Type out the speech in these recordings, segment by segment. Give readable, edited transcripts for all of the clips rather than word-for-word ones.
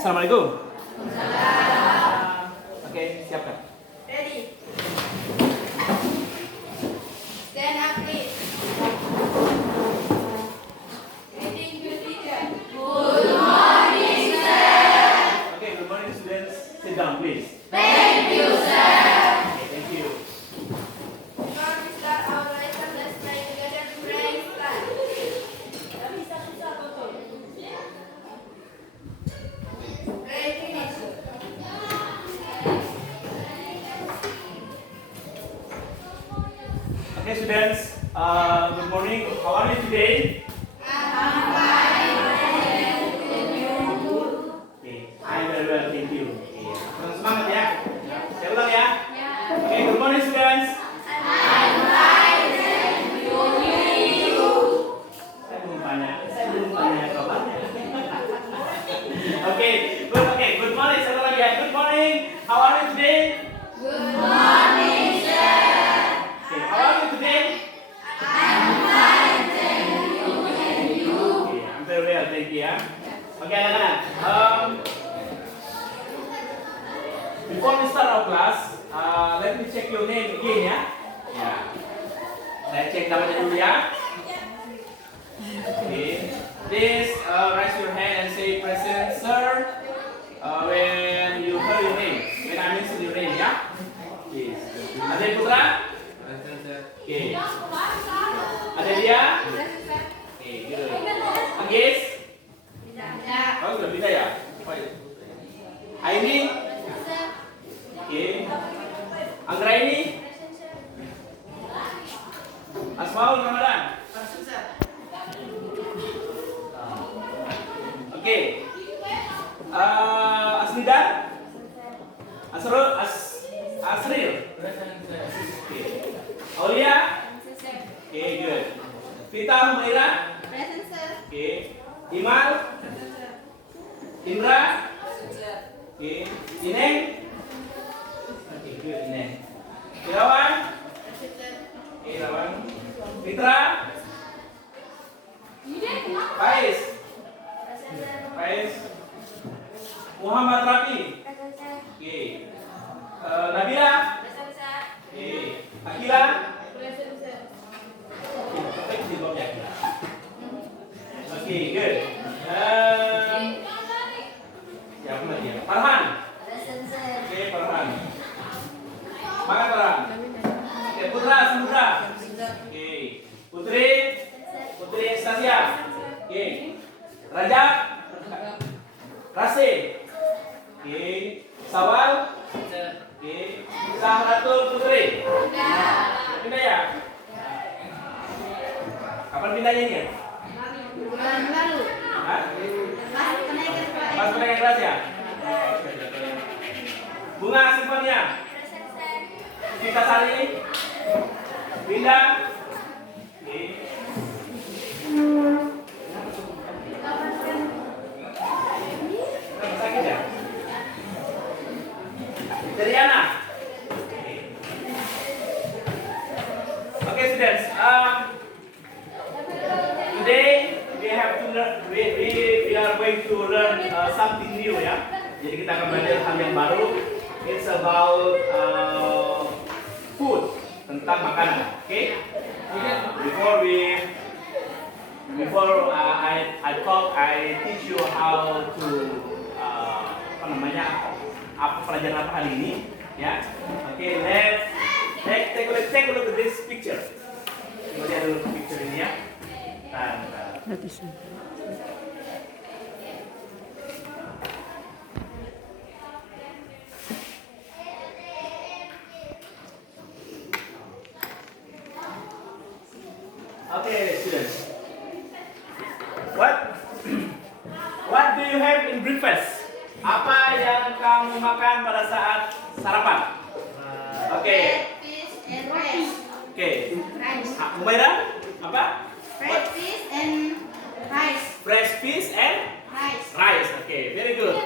Assalamualaikum. Oke, siapkan. Ready. Stand up, please. Greeting to teacher. Good morning, sir. Okay, good morning, students. Sit down, please. Thank you, sir. Okay, thank you. Before we start our lesson, let's pray together to praise God. Pray finish. Okay, students. Good morning. How are you today? Okay, I'm very well, thank you. Okay, semangat ya. Saya ulang ya. Okay, good morning, students. Saya belum tanya kabarnya. Okay, good morning. Satu lagi ya. Good morning. How are you today? Good morning, sir. Okay, how are you today? Okay, I'm very well, thank you ya. Okay, anak-anak. Before we start our class, let me check your name again ya. Ya. Saya cek namanya dulu ya. Okay. Please raise your hand and say present, sir. When you hear your name, when I mention your name ya. Yes. Ada Putra? Okay. Ada dia? Okay, good. Anggis? Oh, sudah pindah ya? Aini? Okay. Anggraini? Asmaul Ramadan? Okay. Asnida? Asril? Okay. Aulia? Okay, good. Vita Humaira? Present, sir. Okay. Imal? Indra? Okay. Ineng? Okay, good, Ineng. Irawan? Present, sir. Okay, Irawan. Fitra? Faiz? Present, sir. Faiz? Muhammad Rafi? Present, sir. Okay. Nabila? Present, sir. Okay. Akila? Present, sir. Okay, good. Siapa lagi ya? Farhan? Present, sir. Okay, Farhan. Semangat Farhan. Okay, Putra, Samudra. Okay. Putri Estasia. Okay. Raja? Rase. Okay. Sawal? Okay. Sahratul Putri. Pindah ya? Kapan pindahnya ini ya? Bulan lalu. Hah? Pas kenaikan kelas. Pas kenaikan kelas ya? Bunga Simfonia? Present, sir. Kita Sari? Winda? Oke. Kenapa sakit ya? Triana? Okay, students. Today we have to learn. We are going to learn something new ya. Jadi kita akan belajar hal yang baru. It's about food, tentang makanan. Okay? I teach you how to apa pelajaran apa hari ini ya. Okay, let's take a look at this picture. Kita lihat dulu picture ini ya. Okay, students. What do you have in breakfast? Apa yang kamu makan pada saat sarapan? Oke. Fish and rice. Oke. Rice. Umaira? Apa? Fried fish and rice. Fresh fish and Rice. rice. Oke, very good.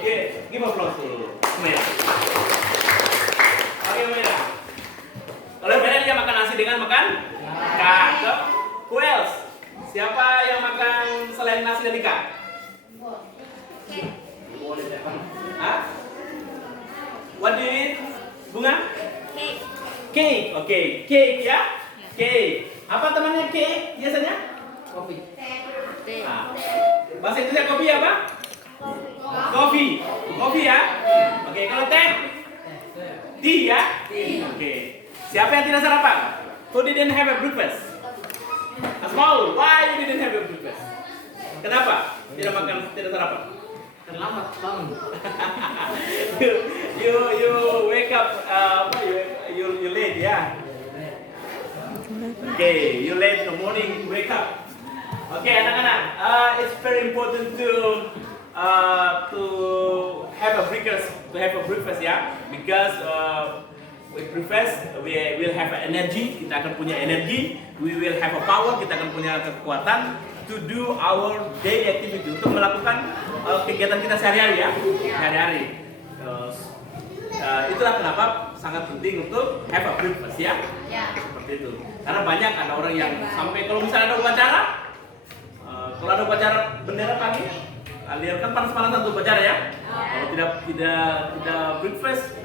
Give applause to Umaira. Oke, Umaira. Kalau Umaira dia makan nasi dengan makan ikan. Siapa yang makan selain nasi dan ikan? boleh deh. Ah? What do you eat? Bunga? Cake. Cake. Oke, cake ya. Cake. Apa temannya cake biasanya? Teh. Ah. Bahasa Indonesia kopi apa? Kopi. Kopi ya. Oke, kalau teh? Tea ya. Oke. Siapa yang tidak sarapan? Who didn't have a breakfast? Asmaul, why you didn't have a breakfast? Kenapa? Tidak sarapan? Terlambat bangun. you wake up you late ya. Okay, you late in the morning wake up. Okay, anak-anak, it's very important to have a breakfast ya, because with breakfast we will have energy, kita akan punya energi, we will have a power, kita akan punya kekuatan to do our daily activity, untuk melakukan kegiatan kita sehari-hari ya, sehari-hari. Itulah kenapa sangat penting untuk have a breakfast ya, seperti itu. Karena banyak ada orang yang sampai kalau misalnya ada upacara, kalau ada upacara bendera pagi, kalian kan panas-panasan tuh upacara ya. Kalau tidak breakfast,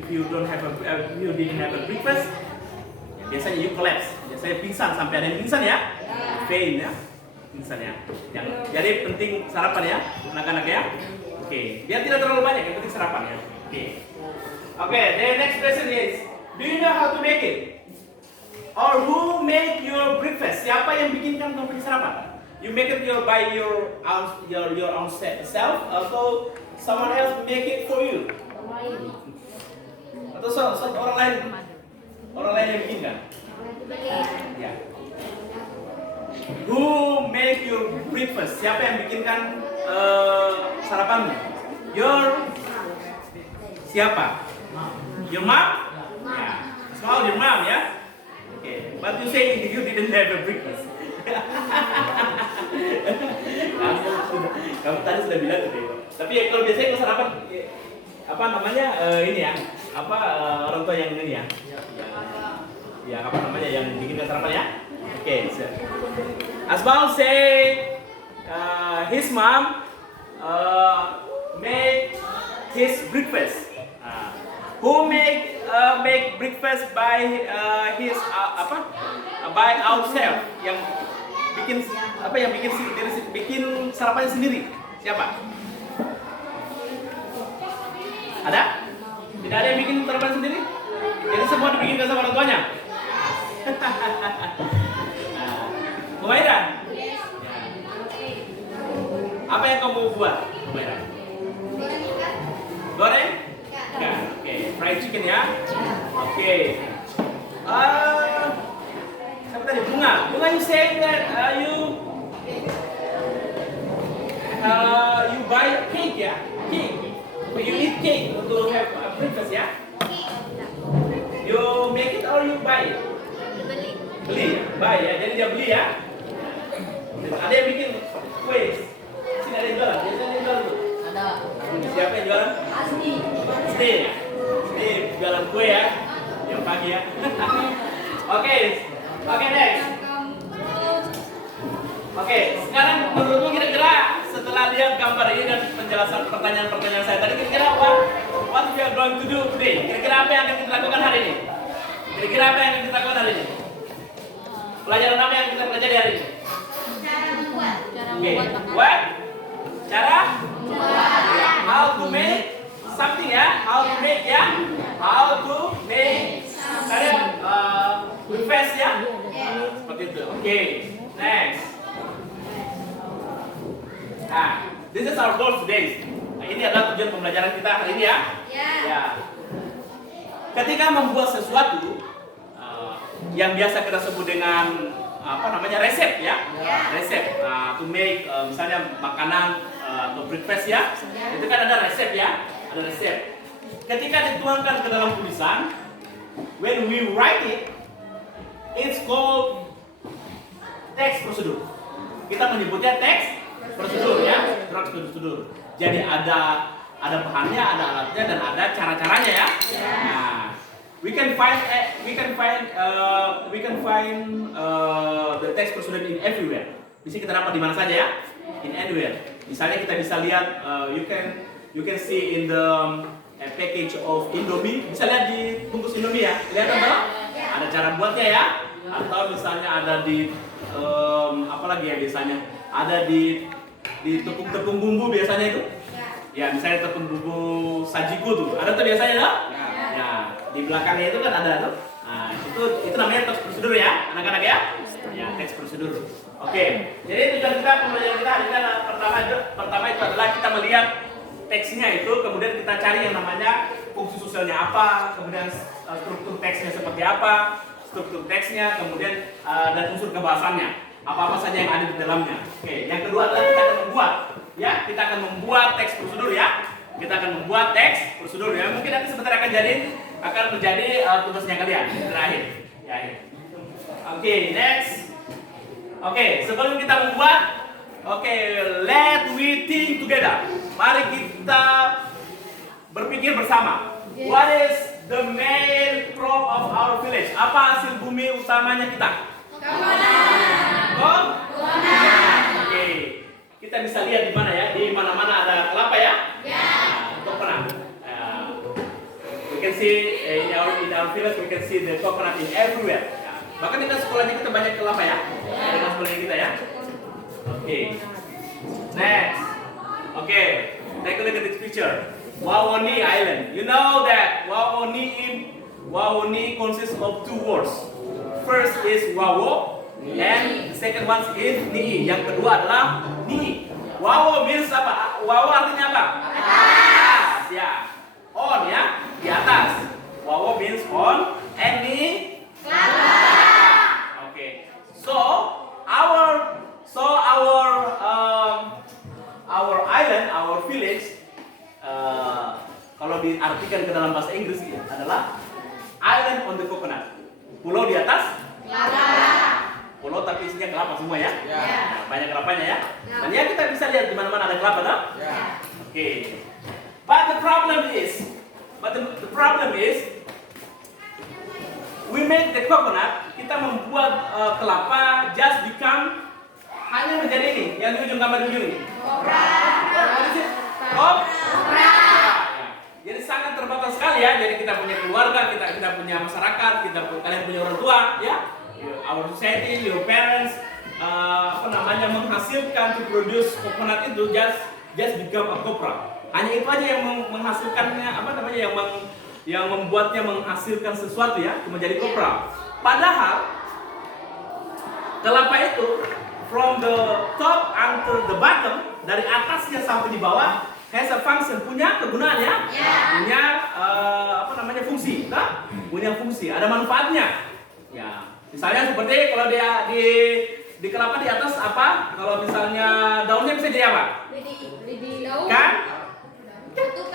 if you didn't have a breakfast, ya biasanya you collapse, biasanya pingsan, sampai ada yang pingsan ya, faint ya. Misalnya, jadi penting sarapan ya, anak-anak ya. Oke, biar tidak terlalu banyak, yang penting sarapan ya. Oke, the next question is, do you know how to make it? Or who make your breakfast? Siapa yang bikinkan kamu punya sarapan? You make it by your own self, atau someone else make it for you? Atau orang lain yang bikinkan? Ya. Who make your breakfast? Siapa yang bikinkan sarapanmu? Siapa? Your mom? Ya. Small your mom ya. Okay. But you say you didn't have a breakfast. Kamu tadi sudah bilang gitu. Tapi ya, kalau biasanya kalau sarapan apa namanya ini ya? Orang tua yang ini ya? Ya apa namanya yang bikinkan sarapan ya? Okay, so Asmaul say his mom made his breakfast. Who make breakfast by his by ourselves, yang bikin sarapannya sendiri? Siapa? Ada? Tidak ada yang bikin sarapan sendiri? Jadi semua dibikinkan sama orang tuanya? Humaira? Apa yang kamu buat, Humaira? Goreng? Enggak. Oke, fried chicken ya? Oke. Siapa tadi? Bunga, you say that you buy cake ya? Cake. You eat cake untuk have breakfast ya? You make it or you buy it? Beli, buy ya, jadi dia beli ya. Ada yang bikin kue, sini ada yang jualan, biasanya ada yang jualan tuh. Ada. Siapa yang jualan? Steve jualan kue ya, yang pagi ya. Oke, next. Oke, sekarang menurutmu kira-kira setelah lihat gambar ini dan penjelasan pertanyaan-pertanyaan saya tadi, kira-kira what we are going to do today? Kira-kira apa yang akan kita lakukan hari ini? Kira-kira apa yang akan kita lakukan hari ini? Pelajaran apa yang kita pelajari hari ini? Cara membuat. Okay. What? Cara? How to make something ya? How to make ya? How to make breakfast ya? Seperti itu. Oke. Next. Nah, this is our goal today. Nah, ini adalah tujuan pembelajaran kita hari ini ya. Ya. Ketika membuat sesuatu yang biasa kita sebut dengan resep ya, resep. To make misalnya makanan atau breakfast ya, itu kan ada resep ya, ada resep. Ketika dituangkan ke dalam tulisan, when we write it, it's called text prosedur. Kita menyebutnya text prosedur ya, text prosedur. Jadi ada bahannya, ada alatnya, dan ada cara-caranya ya. Nah, we can find the text prosedur in everywhere. Bisa kita dapat di mana saja ya, in anywhere. Misalnya kita bisa lihat, you can you can see in the package of Indomie. Bisa lihat di bungkus Indomie ya. Kelihatan toh? Ada cara buatnya ya. Atau misalnya ada di apa lagi ya biasanya? Ada di tepung-tepung bumbu biasanya itu. Ya, misalnya tepung bumbu sajiku tuh. Ada tuh biasanya toh? Ya, di belakangnya itu kan ada tuh. Nah, itu namanya teks prosedur ya, anak-anak ya. Ya, teks prosedur. Oke. Jadi tujuan kita pembelajaran kita hari ini adalah pertama itu adalah kita melihat teksnya itu, kemudian kita cari yang namanya fungsi sosialnya apa, kemudian struktur teksnya seperti apa, kemudian dan unsur kebahasannya, apa-apa saja yang ada di dalamnya. Oke, yang kedua adalah kita akan membuat teks prosedur ya. Kita akan membuat teks prosedur ya. Mungkin nanti sebentar akan menjadi tugasnya kalian terakhir. Ya. Oke, next. Oke, sebelum kita membuat, let we think together. Mari kita berpikir bersama. What is the main crop of our village? Apa hasil bumi utamanya kita? Oke, kita bisa lihat di mana ya? Di mana-mana ada kelapa ya? Coconut. We can see in our village we can see the coconut in everywhere. Bahkan di sekolahnya kita banyak kelapa ya? Di sekolahnya kita ya. Oke. Next. Okay, take a look at this picture. Wawoni Island. You know that Wawoni consists of two words. First is Wawo, and the second one is Nii. Yang kedua adalah Nii. Wawo means apa? Wawo artinya apa? Atas. Ya. On ya, di atas. Wawo means on, and Nii okay. So our island, our village, kalau diartikan ke dalam bahasa Inggris ya, adalah island on the coconut. Pulau di atas kelapa. Pulau tapi isinya kelapa semua ya. Nah, banyak kelapanya ya. Dan ya kita bisa lihat di mana-mana ada kelapa toh? Oke. But the problem is we make the coconut, kita membuat kelapa just become hanya menjadi ini, yang di ujung gambar di ujung ini. Kopra. Jadi sangat terbatas sekali ya. Jadi kita punya keluarga, kita punya masyarakat, kalian punya orang tua, ya. Our society, your parents, menghasilkan to produce coconut itu just become a kopra. Hanya itu aja yang menghasilkannya, yang membuatnya menghasilkan sesuatu ya, menjadi kopra. Padahal kelapa itu from the top until the bottom, dari atasnya sampai di bawah, has a function, punya kegunaan ya, punya fungsi, nah? Punya fungsi, ada manfaatnya. Ya, misalnya seperti kalau dia di kelapa di atas apa? Kalau misalnya daunnya bisa jadi apa? Kan?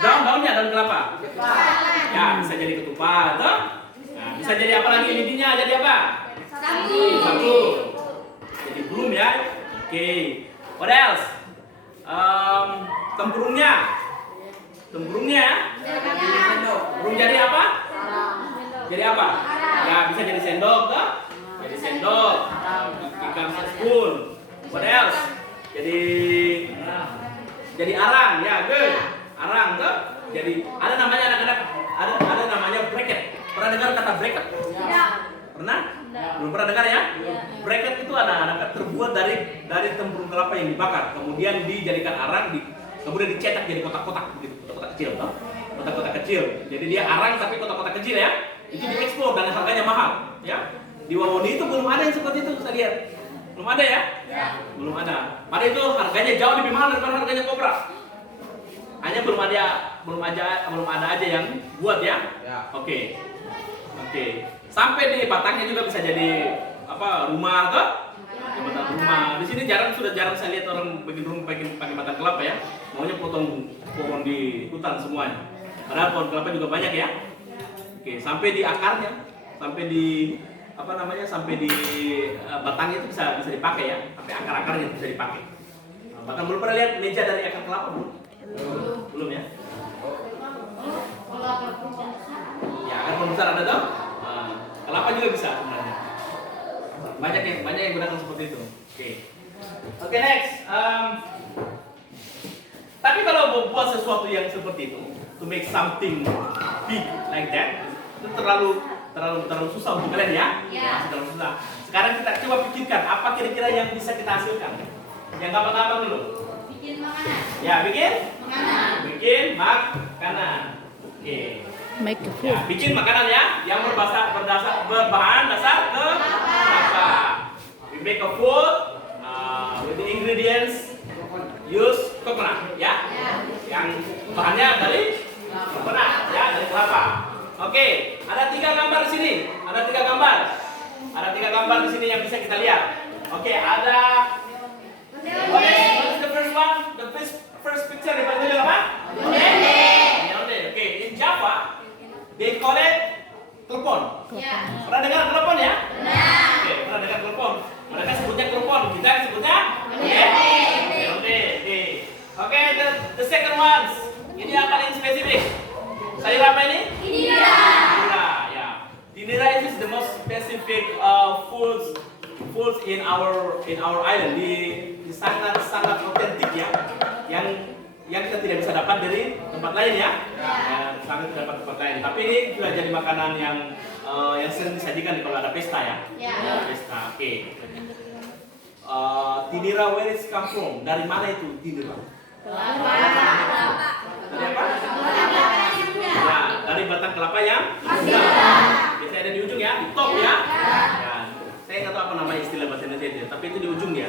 Daunnya daun kelapa. Ya, bisa jadi ketupat, toh? Nah, bisa jadi apa lagi? Lidinya jadi apa? Satu. Jadi belum ya. Oke. What else? Tempurungnya. Belum jadi apa? Jadi apa? Ya, bisa jadi sendok, toh? Jadi sendok. Ikan spoon. What else? Jadi arang, ya, good. Arang, toh? Jadi ada namanya anak-anak, ada namanya bracket. Pernah dengar kata bracket? Pernah? Belum pernah dengar ya? Bracket itu anak-anak terbuat dari tempurung kelapa yang dibakar, kemudian dijadikan arang, kemudian dicetak jadi kotak-kotak begitu, kotak-kotak kecil, toh? Kotak-kotak kecil. Jadi dia arang tapi kotak-kotak kecil ya. Itu diekspor dan harganya mahal, ya. Di Wawoni itu belum ada yang seperti itu, saya lihat. Belum ada ya? Belum ada. Padahal itu harganya jauh lebih mahal daripada harganya kopra. Hanya belum ada aja yang buat ya. Oke. Sampai di batangnya juga bisa jadi rumah atau jembatan rumah. Di sini sudah jarang saya lihat orang bikin rumah pakai batang kelapa ya. Maunya potong pohon di hutan semuanya. Padahal pohon kelapa juga banyak ya. Oke, sampai di akarnya, sampai di batangnya itu bisa dipakai ya. Sampai akar-akarnya bisa dipakai. Bahkan belum pernah lihat meja dari akar kelapa belum ya. Ya, akar pohon besar ada dong. Kelapa juga bisa sebenarnya. Banyak yang gunakan seperti itu. Oke, next. Tapi kalau buat sesuatu sesuatu yang seperti itu, to make something big like that, itu terlalu susah untuk kalian ya. Masih terlalu susah. Sekarang kita coba pikirkan apa kira-kira yang bisa kita hasilkan. Yang gampang-gampang dulu. Bikin makanan. Ya, bikin Makanan. bikin makanan. Oke. Make a Ya, food. bikin makanan ya yang berbahan dasar kelapa. We make a food with the ingredients use coconut ya. Yang bahannya dari coconut ya, dari kelapa. Oke, ada 3 gambar di sini. Ada 3 gambar. Ada 3 gambar di sini yang bisa kita lihat. Oke, ada what is the first one? The first picture di paling apa? Onde. Oke, in Java they call it telepon. Pernah dengar telepon ya? Oke, pernah dengar telepon. Mereka sebutnya telepon, kita sebutnya onde. Oke, the second ones. Ini yang paling spesifik. Sayur apa ini? Tinira. Ya. Tinira is the most specific foods in our island. Di sangat otentik ya. Yang kita tidak bisa dapat dari tempat lain ya. Sangat tidak dapat tempat lain. Tapi ini juga jadi makanan yang sering disajikan kalau ada pesta ya. Pesta. Oke. Tinira, where is come from? Dari mana itu tinira? Dari apa? Ya, dari batang kelapa yang muda. Biasanya ada di ujung ya, di top ya. Ya. Saya nggak tahu apa nama istilah bahasa Indonesia itu, tapi itu di ujung ya.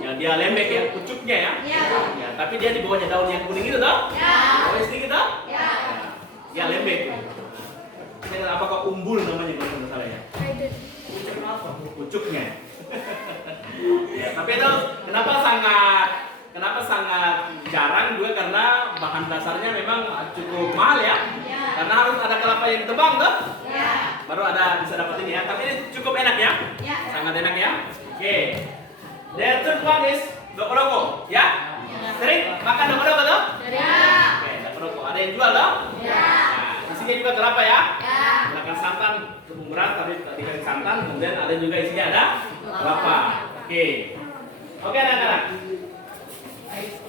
Yang dia lembek ya, pucuknya ya. Ya, tapi dia di bawahnya daun yang kuning itu toh? Bawahnya sedikit toh? Ya, lembek. Saya nggak tahu apakah umbul namanya kalau nggak salah ya. Pucuk apa? Pucuknya. Ya, tapi itu kenapa sangat jarang juga karena bahan dasarnya memang cukup mahal ya. Karena harus ada kelapa yang ditebang tuh. Baru bisa dapat ini ya. Tapi ini cukup enak ya. Sangat enak ya. Oke. The third one is doko-doko ya. Sering makan doko-doko tuh? Oke, doko-doko. Ada yang jual tuh? Nah, isinya juga kelapa ya. Gunakan santan, tepung beras tapi dikasih santan. Kemudian ada juga isinya ada kelapa. Oke. Oke anak-anak.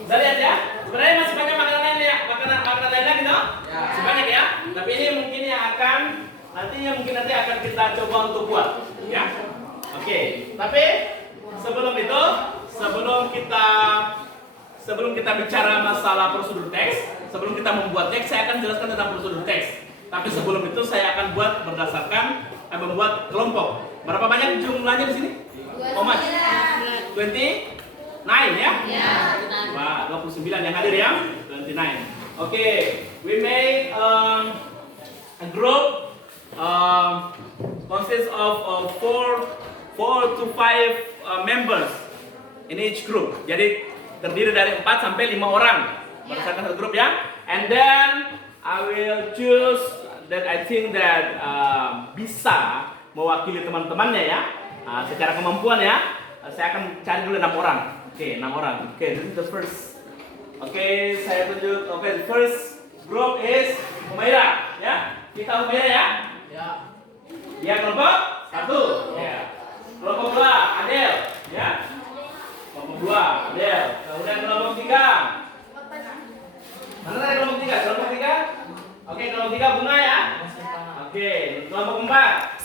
Kita lihat ya, sebenarnya masih banyak makanan lain ya, makanan lain lagi no? Masih banyak ya. Tapi ini mungkin yang nanti akan kita coba untuk buat, ya. Oke. Tapi sebelum kita bicara masalah prosedur teks, sebelum kita membuat teks, saya akan jelaskan tentang prosedur teks. Tapi sebelum itu saya akan membuat kelompok. Berapa banyak jumlahnya di sini? How much? 29 ya? Wah, 29 yang hadir ya? 29. Oke, we make a group consists of 4 to 5 members in each group. Jadi terdiri dari 4 sampai 5 orang berdasarkan satu grup ya. And then I will choose that I think that bisa mewakili teman-temannya ya. Secara kemampuan ya. Saya akan cari dulu 6 orang. Oke, 6 orang. Oke, this is the first. Oke, saya tunjuk. Oke, the first group is Humaira, ya. Kita Humaira ya. Dia kelompok 1. Ya. Kelompok 2 Adel, ya. Kelompok 2 Adel. Kemudian kelompok 3. Mana tadi kelompok 3? Kelompok 3. Oke, kelompok 3 Bunga ya. Oke, kelompok 4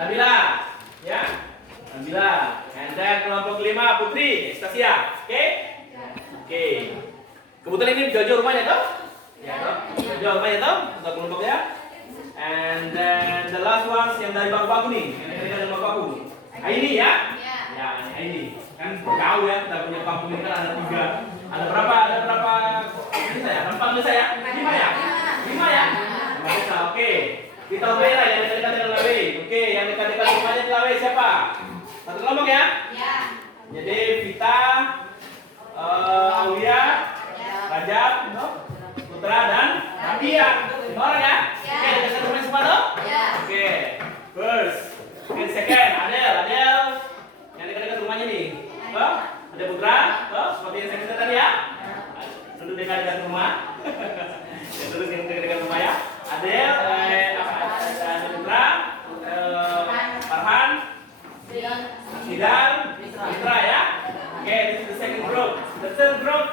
Nabila, ya. Nabila. And then kelompok 5 Putri, Estasia. Oke? Oke. Kebetulan ini Jojo rumahnya toh? Ya, toh? Jojo rumahnya toh? Untuk kelompoknya. And then the last ones yang dari baku-baku nih. Yang dari baku-baku. Aini ya? Ya, Aini. Kan tahu ya, kita punya kampung ini kan ada 3. Ada berapa ini saya? Ada 4 desa ya? 5 ya? 5 ya? 5 desa, oke. Kita Humaira yang dekat-dekat dengan Lawe. Oke, yang dekat-dekat rumahnya di Lawe siapa? Satu kelompok ya? Jadi Vita, Aulia, Rajab, Putra dan Nabia. 5 orang ya? Oke, dekat rumahnya semua dong? Oke, first. Oke, second, Adel. Yang dekat-dekat rumahnya nih. Ada Putra, seperti yang saya katakan tadi ya. Duduk dekat-dekat rumah. Duduk dekat-dekat rumah ya. Adel, ada Putra, Farhan, Sidan, Putra ya. Oke, this is the second group. The third group.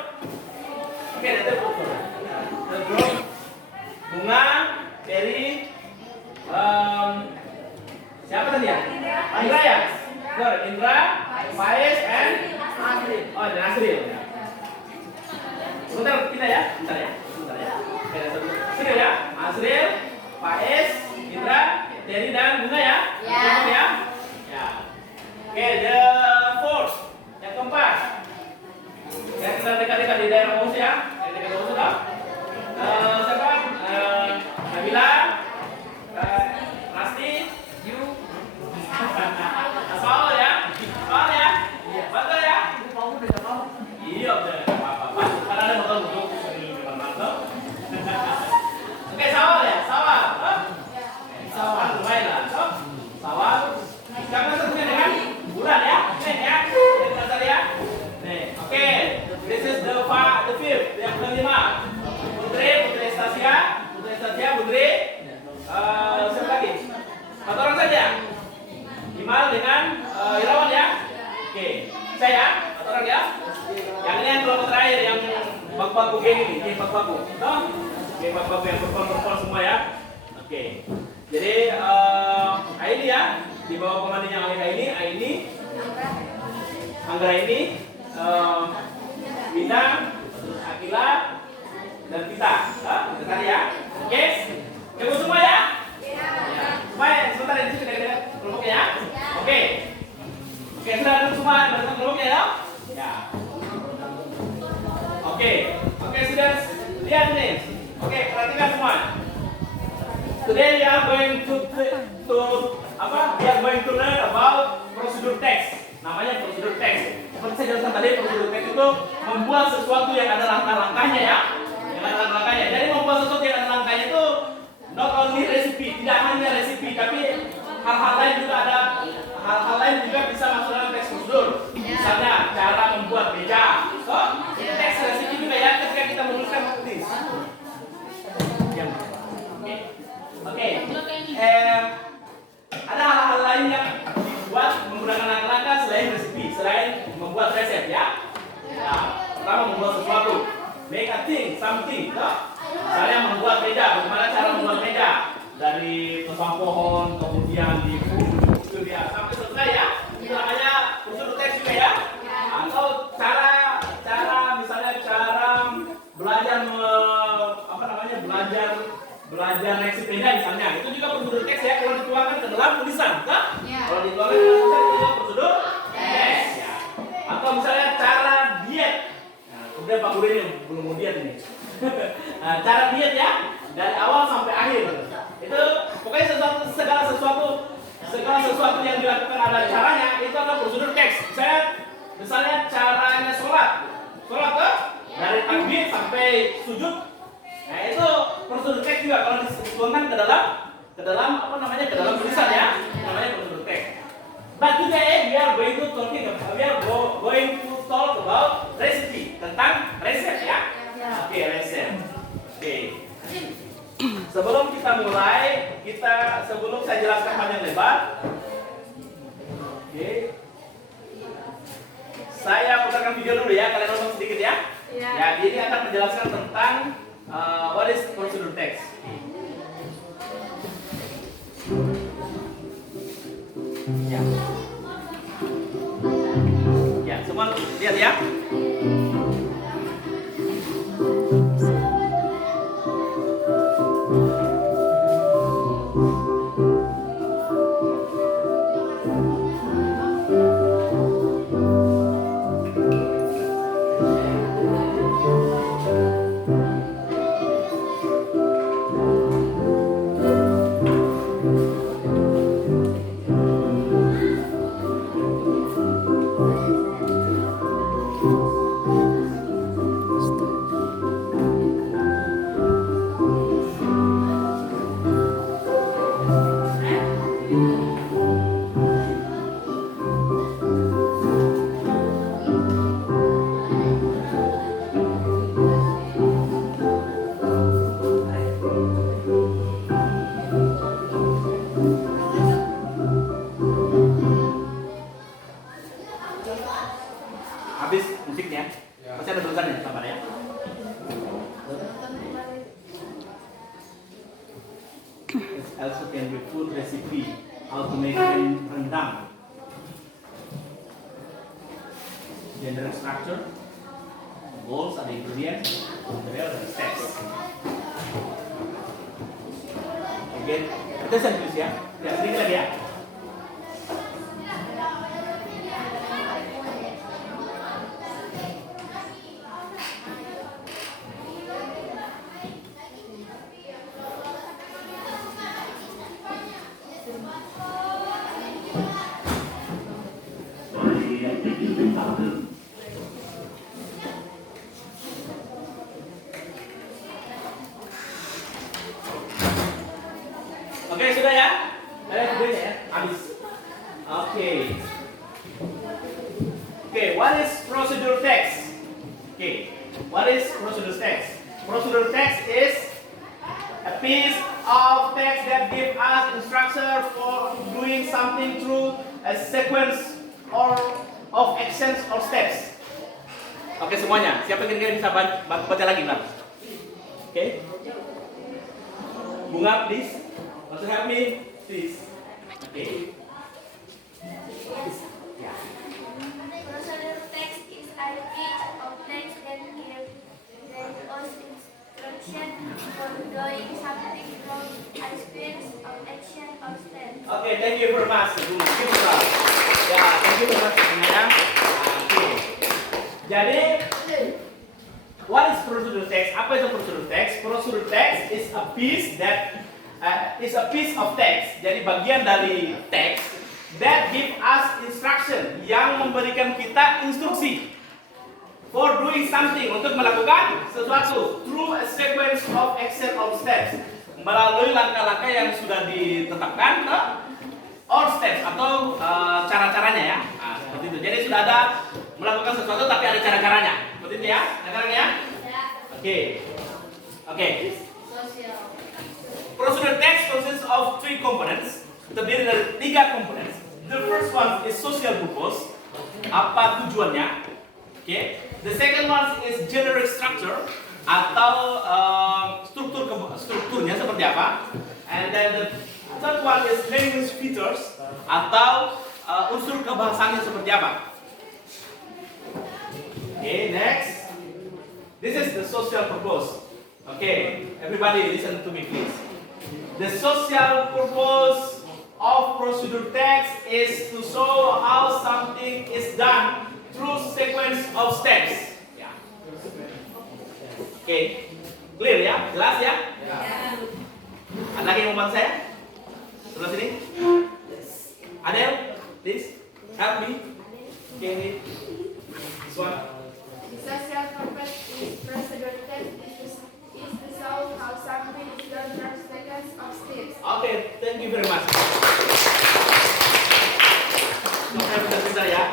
Oke, the third group. the group. Bunga, Ferry, siapa tadi ya? Indra ya? Good, Indra, Faiz, and Asril. Oh, dan Asril. Sebentar kita ya, bentar ya. Oke, Asril ya, Asril, Faiz, Indra, Ferry dan Bunga ya. Cukup ya. Ya. Oke, the fourth, yang keempat. Yang kita dekat-dekat di daerah Bawus ya. Yang dekat Bawus sudah. Siapa? Nabila, Rasti, you. Asal ya. Asal ya. Betul ya. Iya, betul. Apa-apa. Karena ada betul-betul mantap. Oke, sawal ya. Sawal. Sawal lumayan lah. Sawal. Kamu satunya dengan bulan ya. Nih ya. Ini pasal ya. Nih, oke. This is the fifth, yang kelima. Putri Stasia, Putri. Siapa lagi? 4 orang saja. Imal dengan Irawan ya. Oke, saya 4 orang ya. Yang ini yang kelompok terakhir yang bak-baku geng ini, geng bak-baku. Toh? Geng bak-baku yang perform semua ya. Oke. Jadi Aini ya, di bawah komandannya Aini, Anggra ini, Bina, Akila, dan kita. Kita tadi ya. Oke. Ibu semua ya? Ya. Baik, sebentar di sini dekat-dekat kelompoknya ya. Oke. Oke, sudah ada semua bertemu kelompoknya ya? Ya. Oke, sudah lihat nih. Oke, perhatikan semua. Today we are going to learn about prosedur teks. Namanya prosedur teks. Seperti saya jelaskan tadi, prosedur teks itu membuat sesuatu yang ada langkah-langkahnya ya. Yang ada langkah-langkahnya. Jadi membuat sesuatu yang ada langkahnya itu not only resipi, tidak hanya resipi, tapi hal-hal lain juga ada. Hal-hal lain juga bisa masuk dalam teks prosedur. Misalnya cara membuat meja. Teks resipi juga ya ketika kita menuliskan tulis. Oke. Ada hal-hal lain yang dibuat menggunakan langkah-langkah selain resipi, selain membuat resep ya. Pertama membuat sesuatu, make a thing, something. Misalnya membuat meja, bagaimana cara membuat meja dari tebang pohon, kemudian dipukul ya sampai selesai ya. Itu namanya prosedur teks juga ya. Atau cara belajar naik sepeda misalnya, itu juga prosedur teks ya kalau dituangkan ke dalam tulisan, kan? Kalau dituangkan ke dalam tulisan itu juga prosedur teks ya. Atau misalnya cara diet. Nah, kemudian Pak Guru ini belum mau diet ini. Nah, cara diet ya dari awal sampai akhir. Itu pokoknya segala sesuatu yang dilakukan ada caranya, itu adalah prosedur teks. Misalnya caranya sholat tuh dari takbir sampai sujud. Nah, itu prosedur teks juga kalau dituangkan ke dalam tulisan ya. Namanya prosedur teks. But today we are going to talk about recipe, tentang resep ya. Oke, resep. Oke. Sebelum kita mulai, sebelum saya jelaskan panjang lebar, oke. Saya putarkan video dulu ya, kalian nonton sedikit ya. Ya, ini akan menjelaskan tentang what is prosedur teks. Ya. Ya, semua lihat ya. Habis musiknya, pasti ada tulisannya gambar ya. how to make rendang. Generic structure, goals ada ingredients, material dan steps. Again, kita serius ya. Ya, sedikit lagi ya. Oke, sudah ya? Kalian videonya ya? Habis. Oke. Oke, what is procedure text? Oke, what is procedure text? Procedure text is a piece of text that give us instruction for doing something through a sequence or of actions or steps. Oke semuanya, siapa kira-kira bisa baca lagi Bang? Oke. Bunga please. Want to help me? Please. Okay. Yeah. Procedure text is a piece of text that gives us instruction for doing something from a sequence of action or steps. Okay, thank you very much. Bunga. Give it up. Ya, thank you very much semuanya. Oke. Jadi, what is procedure text? Apa itu procedure text? Procedure text is a piece that is a piece of text. Jadi bagian dari teks that give us instruction, yang memberikan kita instruksi for doing something, untuk melakukan sesuatu through a sequence of action or steps, melalui langkah-langkah yang sudah ditetapkan or steps atau cara-caranya ya. Nah, seperti itu. Jadi sudah ada melakukan sesuatu tapi ada cara-caranya. Seperti itu ya, cara-caranya ya. Oke. Oke. Procedure text consists of 3 components. Terdiri dari 3 components. The first one is social purpose. Apa tujuannya? Okay. The second one is generic structure atau strukturnya seperti apa. And then the third one is language features atau unsur kebahasaannya seperti apa. Okay, next. This is the social purpose. Okay, everybody listen to me please. The social purpose of procedure text is to show how something is done through sequence of steps. Ya. Oke, clear ya, jelas ya? Ada lagi yang mau bantu saya? Sebelah sini. Adel, please help me. Okay, this one. The social purpose is procedure text is to show how something is done from sequence of steps. Okay, thank you very much. Oke, bisa ya.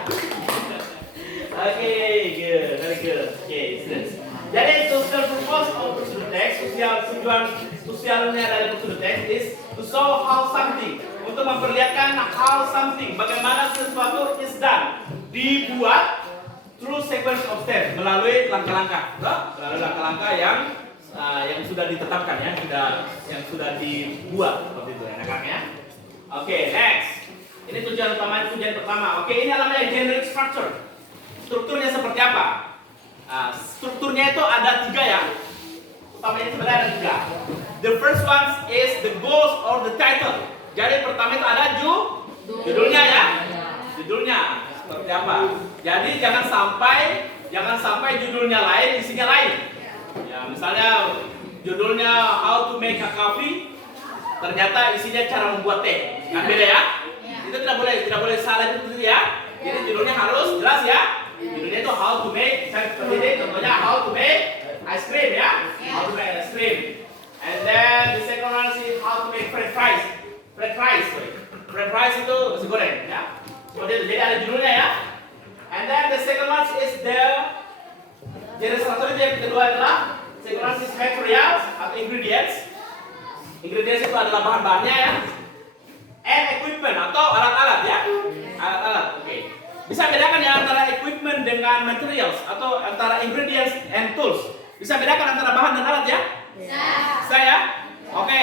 Oke, good, very good. Oke, jadi social purpose of procedure text, tujuan sosialnya dari procedure text is to show how something, untuk memperlihatkan how something, bagaimana sesuatu is done, dibuat through sequence of steps, melalui langkah-langkah, melalui langkah-langkah yang sudah ditetapkan ya, yang sudah dibuat seperti itu ya. Oke, next. Ini tujuan pertama. Oke, ini namanya generic structure. Strukturnya seperti apa? Strukturnya itu ada 3 ya. Utamanya sebenarnya ada 3. The first one is the goals or the title. Jadi pertama itu ada judulnya ya. Judulnya seperti apa? Jadi jangan sampai judulnya lain, isinya lain. Ya, misalnya judulnya How to Make a Coffee, ternyata isinya cara membuat teh. Kan beda ya? Itu tidak boleh salah itu ya. Jadi judulnya harus jelas ya. Judulnya itu How to Make, seperti ini contohnya How to Make Ice Cream ya. How to Make ice cream. And then the second one is How to Make French fries. French fries itu nasi goreng ya. Seperti itu. Jadi ada judulnya ya. And then the second one is the jenis structure yang kedua adalah second one is materials atau ingredients. Ingredients itu adalah bahan-bahannya ya. And equipment atau alat-alat ya. Alat-alat. Oke. Bisa bedakan ya antara equipment dengan materials atau antara ingredients and tools. Bisa bedakan antara bahan dan alat ya? Bisa ya? Oke.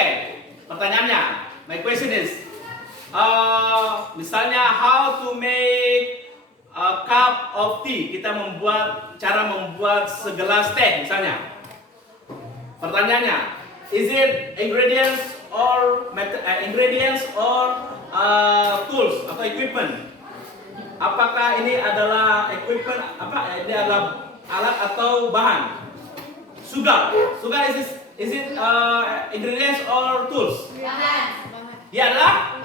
Pertanyaannya, my question is, misalnya how to make a cup of tea. Kita cara membuat segelas teh misalnya. Pertanyaannya, is it ingredients or tools atau equipment? Apakah ini adalah equipment? Ini adalah alat atau bahan? Sugar is it ingredients or tools? Dia adalah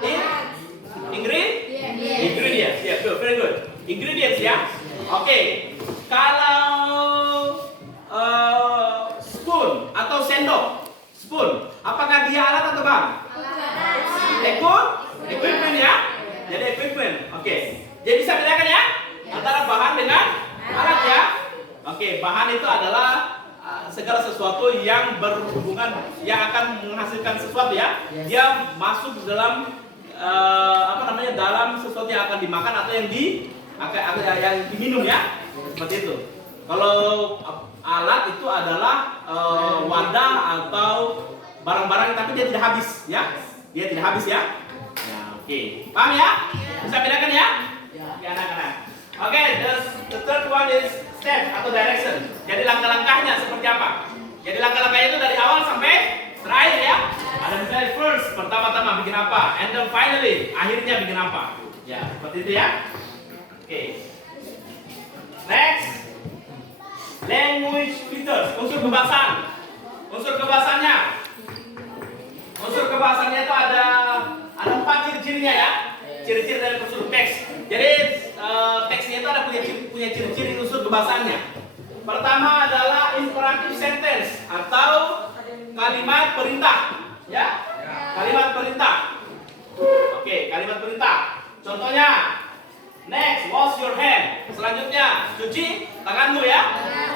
ingredients. Yeah, good, very good. Ingredients ya. Oke. Kalau spoon atau sendok, spoon, apakah dia alat atau bahan? Equipment ya. Jadi equipment. Oke. Jadi bisa bedakan ya antara bahan dengan alat ya. Oke, bahan itu adalah segala sesuatu yang berhubungan, yang akan menghasilkan sesuatu ya. Dia masuk dalam dalam sesuatu yang akan dimakan atau yang diminum ya. Seperti itu. Kalau alat itu adalah wadah atau barang-barang tapi dia tidak habis ya. Dia tidak habis ya. Ya, oke. Paham ya? Bisa bedakan ya? Ya, anak-anak. Oke, the third one is step atau direction. Jadi langkah-langkahnya seperti apa? Jadi langkah-langkahnya itu dari awal sampai terakhir ya. Ada misalnya first, pertama-tama bikin apa, and then finally, akhirnya bikin apa. Ya, seperti itu ya. Oke. Next, language features, unsur kebahasaan. Unsur kebahasaannya. Unsur kebahasaannya itu ada 4 ciri-cirinya ya. Ciri-ciri dari unsur teks. Jadi teksnya itu ada punya ciri-ciri unsur kebahasaannya. Pertama adalah imperative sentence atau kalimat perintah, ya. Kalimat perintah. Oke, kalimat perintah. Contohnya, next, wash your hand. Selanjutnya, cuci tanganmu ya.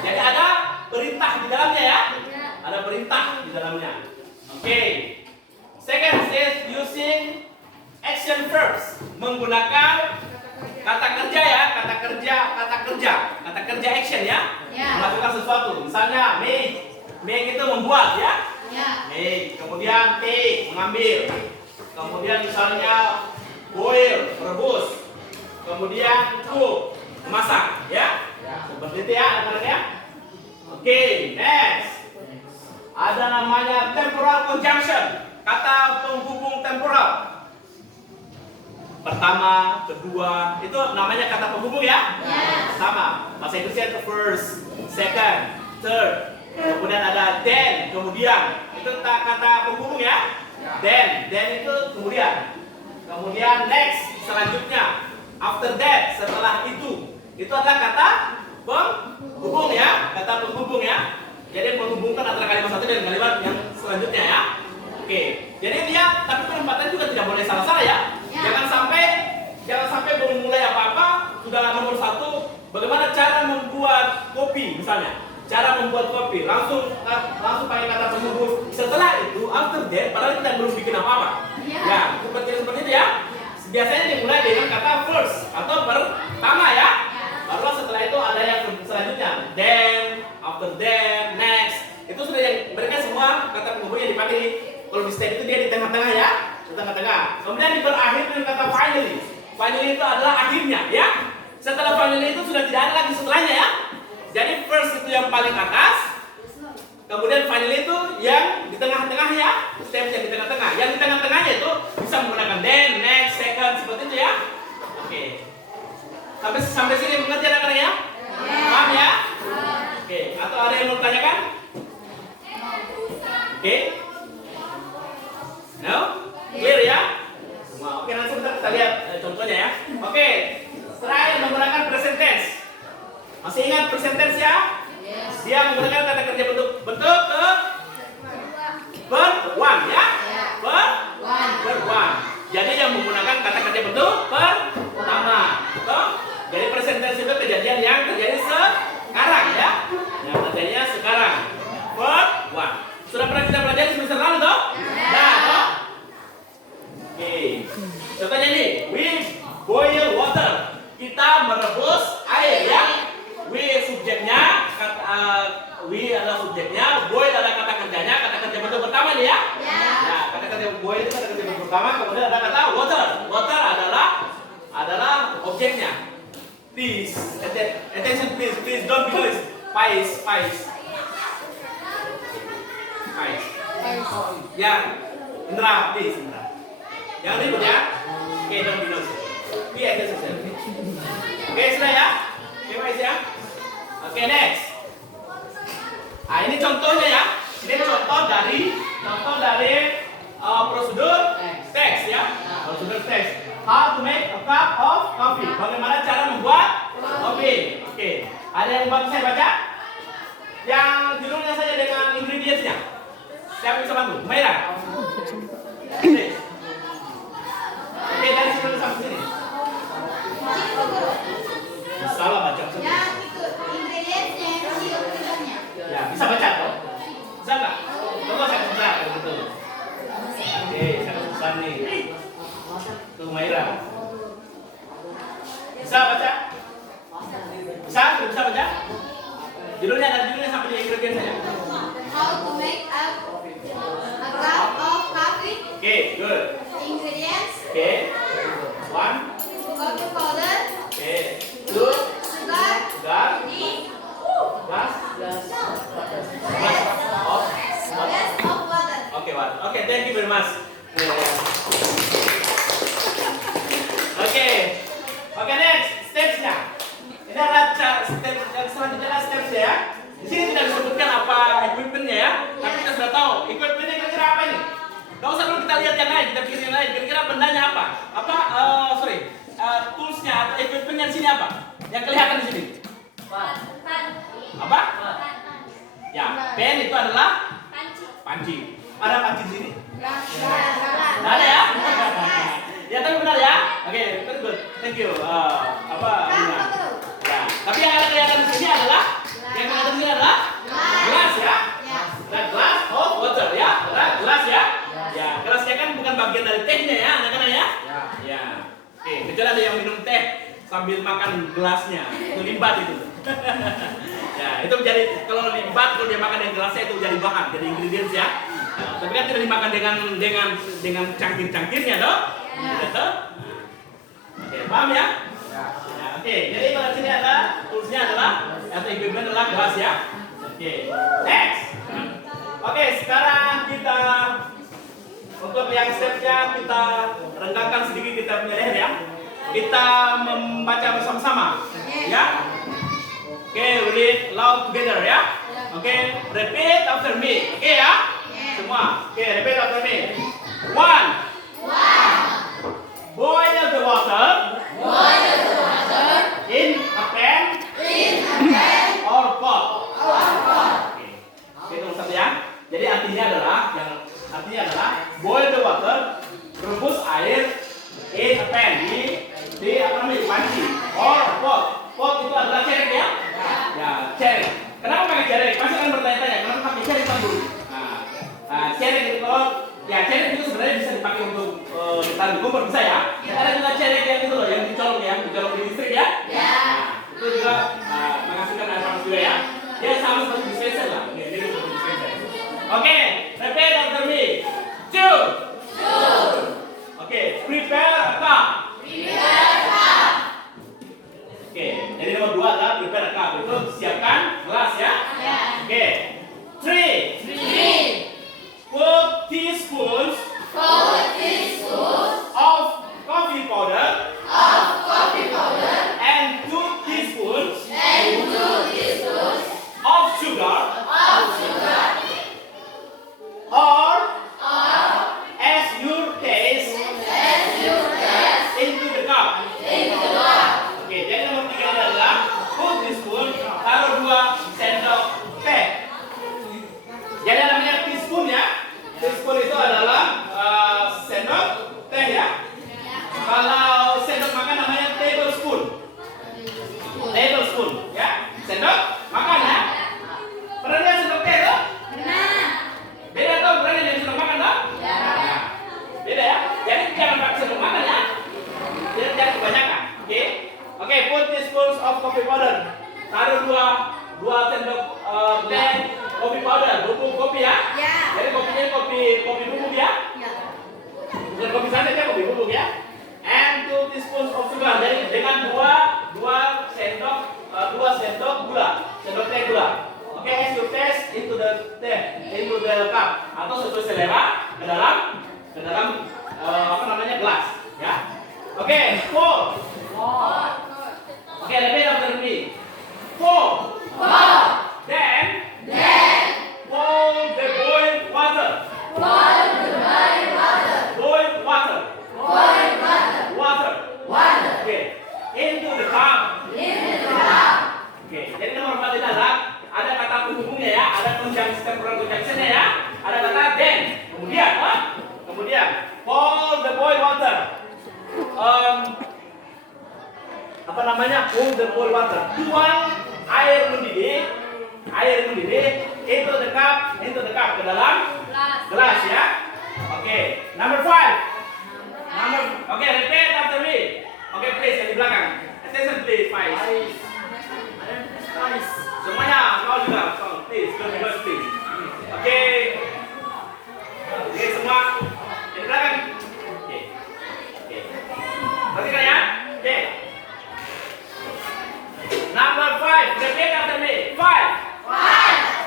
Jadi ada perintah di dalamnya ya. Ada perintah di dalamnya. Oke. Second is using action verbs, menggunakan kata kerja ya, kata kerja action ya, melakukan sesuatu. Misalnya make itu membuat ya, make. Kemudian take, mengambil. Kemudian misalnya boil, merebus. Kemudian cook, memasak ya. Seperti itu ya anak-anak ya. Oke, next. Ada namanya temporal conjunction, kata penghubung temporal. Pertama, kedua, itu namanya kata penghubung ya? Sama. Bahasa Inggrisnya itu first, second, third. Kemudian ada then, kemudian. Itu kata penghubung ya? Then itu kemudian. Kemudian next, selanjutnya. After that, setelah itu. Itu adalah kata penghubung ya? Kata penghubung ya? Jadi menghubungkan antara kalimat satu dan kalimat yang selanjutnya ya? Oke. Jadi dia, tapi penempatan juga tidak boleh salah-salah ya? Jangan sampai belum mulai apa-apa sudah nomor 1. Bagaimana cara membuat kopi misalnya? Cara membuat kopi langsung pakai kata penghubung. Setelah itu after that, padahal kita belum bikin apa-apa. Ya, seperti itu ya. Biasanya dimulai dengan kata first atau pertama ya. Baru setelah itu ada yang selanjutnya. Then, after that, next. Itu sudah yang mereka semua kata penghubung yang dipakai. Kalau di step itu dia di tengah-tengah ya. Di tengah-tengah. Kemudian berakhir dengan kata finally. Finally itu adalah akhirnya ya. Setelah finally itu sudah tidak ada lagi setelahnya ya. Jadi first itu yang paling atas. Kemudian finally itu yang di tengah-tengah ya. Step yang di tengah-tengah. Yang di tengah-tengahnya itu bisa menggunakan then, next, second seperti itu ya. Oke. Sampai sini mengerti anak-anak ya? Paham ya? Oke. Atau ada yang mau tanyakan? Oke. No? Clear ya? Oke, nanti sebentar kita lihat contohnya ya. Oke, terakhir menggunakan present tense. Masih ingat present tense ya? Dia menggunakan kata kerja bentuk per one ya? Per one. Jadi yang menggunakan kata kerja bentuk pertama. Jadi present tense itu kejadian yang terjadi sekarang ya? Yang terjadinya sekarang. Per one. Sudah pernah kita pelajari semester lalu toh? Nah, toh? Oke. Contohnya ini, we boil water. Kita merebus air ya. We subjeknya, we adalah subjeknya, boil adalah kata kerjanya, kata kerja bentuk pertama nih ya. Ya, kata kerja boil itu kata kerja bentuk Pertama, kemudian ada kata water. Water adalah objeknya. Please, attention please, please don't be noise. Pais. Ya, Indra, please Indra. Jangan ribut ya. Oke, don't be noise. Be attention. Oke, sudah ya. Oke, Pais ya. Oke, next. Nah, ini contohnya ya. Ini contoh dari prosedur teks ya. Prosedur teks. How to make a cup of coffee. Bagaimana cara membuat kopi. Oke. Ada yang bantu saya baca? Yang judulnya saja dengan ingredients-nya. Siapa bisa bantu? Merah. Oke, dari sini sampai sini. Salah baca. Ya, bisa baca toh? Bisa nggak? Tunggu saya bisa, betul. Oke, saya susah nih. Tuh Maira. Bisa baca? Bisa baca? Judulnya sampai di ingredient saja. How to make a cup of coffee. Oke, good. Ingredients. Oke. 1. Coffee powder. Oke. 2. Sugar. Gas. Gas. Glass of water. Oke, thank you very much. Oke, next steps-nya. Ini adalah step yang selanjutnya adalah steps ya. Di sini tidak disebutkan apa equipment-nya ya, tapi kita sudah tahu equipment-nya kira-kira apa ini. Gak usah dulu kita lihat yang lain, kita pikir yang lain. Kira-kira bendanya apa? Tools-nya atau equipment-nya di sini apa? Yang kelihatan di sini. Apa? Ya, pen itu adalah panci. Ada panci di sini? Nggak ada ya? Ya, tapi benar ya? Oke, very good. Thank you. Lina. Ya, tapi yang ada kelihatan di sini adalah gelas ya. Red glass of water ya. Red glass ya. Ya, gelasnya kan bukan bagian dari tehnya ya, anak-anak ya. Ya. Oke, kecuali ada yang minum teh sambil makan gelasnya. Itu limbat itu. Ya, itu menjadi kalau limbat kalau dia makan yang gelasnya itu jadi bahan, jadi ingredients ya. Nah, tapi kan tidak dimakan dengan cangkir-cangkirnya dong. Gitu. Oke, paham ya? Ya, oke, jadi pada sini ada toolsnya adalah atau equipment adalah gelas ya. Oke, next. Oke, sekarang kita untuk yang stepnya kita renggangkan sedikit kita punya leher ya. Kita membaca bersama-sama, ya. Oke, we read loud together ya. Oke, repeat after me. Oke ya, semua. Oke, repeat after me. 1. Boil the water. In a pan. Or pot. Oke, itu satu ya. Jadi artinya adalah boil the water, rebus air in a pan di apa namanya panci or pot. Pot itu adalah cerek ya. Ya, cerek. Kenapa pakai cerek? Pasti akan bertanya-tanya kenapa pakai cerek Pak Guru? Nah, cerek itu cerek itu sebenarnya bisa dipakai untuk ditaruh di kompor bisa ya. Ada juga cerek yang itu loh, yang dicolok di listrik ya. Nah, itu juga menghasilkan air panas juga ya. Dia sama seperti dispenser lah. Ini seperti dispenser. Oke, repeat after me. 2. Oke, prepare a cup. Oke, jadi nomor 2 adalah prepare a cup. Itu siapkan gelas ya. Oke. 3. Put teaspoons of coffee powder atau sesuai selera ke dalam apa namanya gelas, ya. Oke, pour. Oke, repeat after me. Pour. Then pour the boiled water. Boiled water. Oke, into the cup. Oke, jadi nomor 4 adalah ada kata penghubungnya ya, ada temporal conjunctionnya ya, ada kata then. Kemudian pour the boiled water. Apa namanya? Pour the boiled water. Tuang air mendidih into the cup ke dalam gelas ya. Oke, number 5. Oke, repeat after me. Oke, please yang di belakang. Attention please, please. Semuanya, kau juga, please, please. Oke, semua yang di belakang. Oke. Perhatikan ya. Oke. Number 5, repeat after me. 5.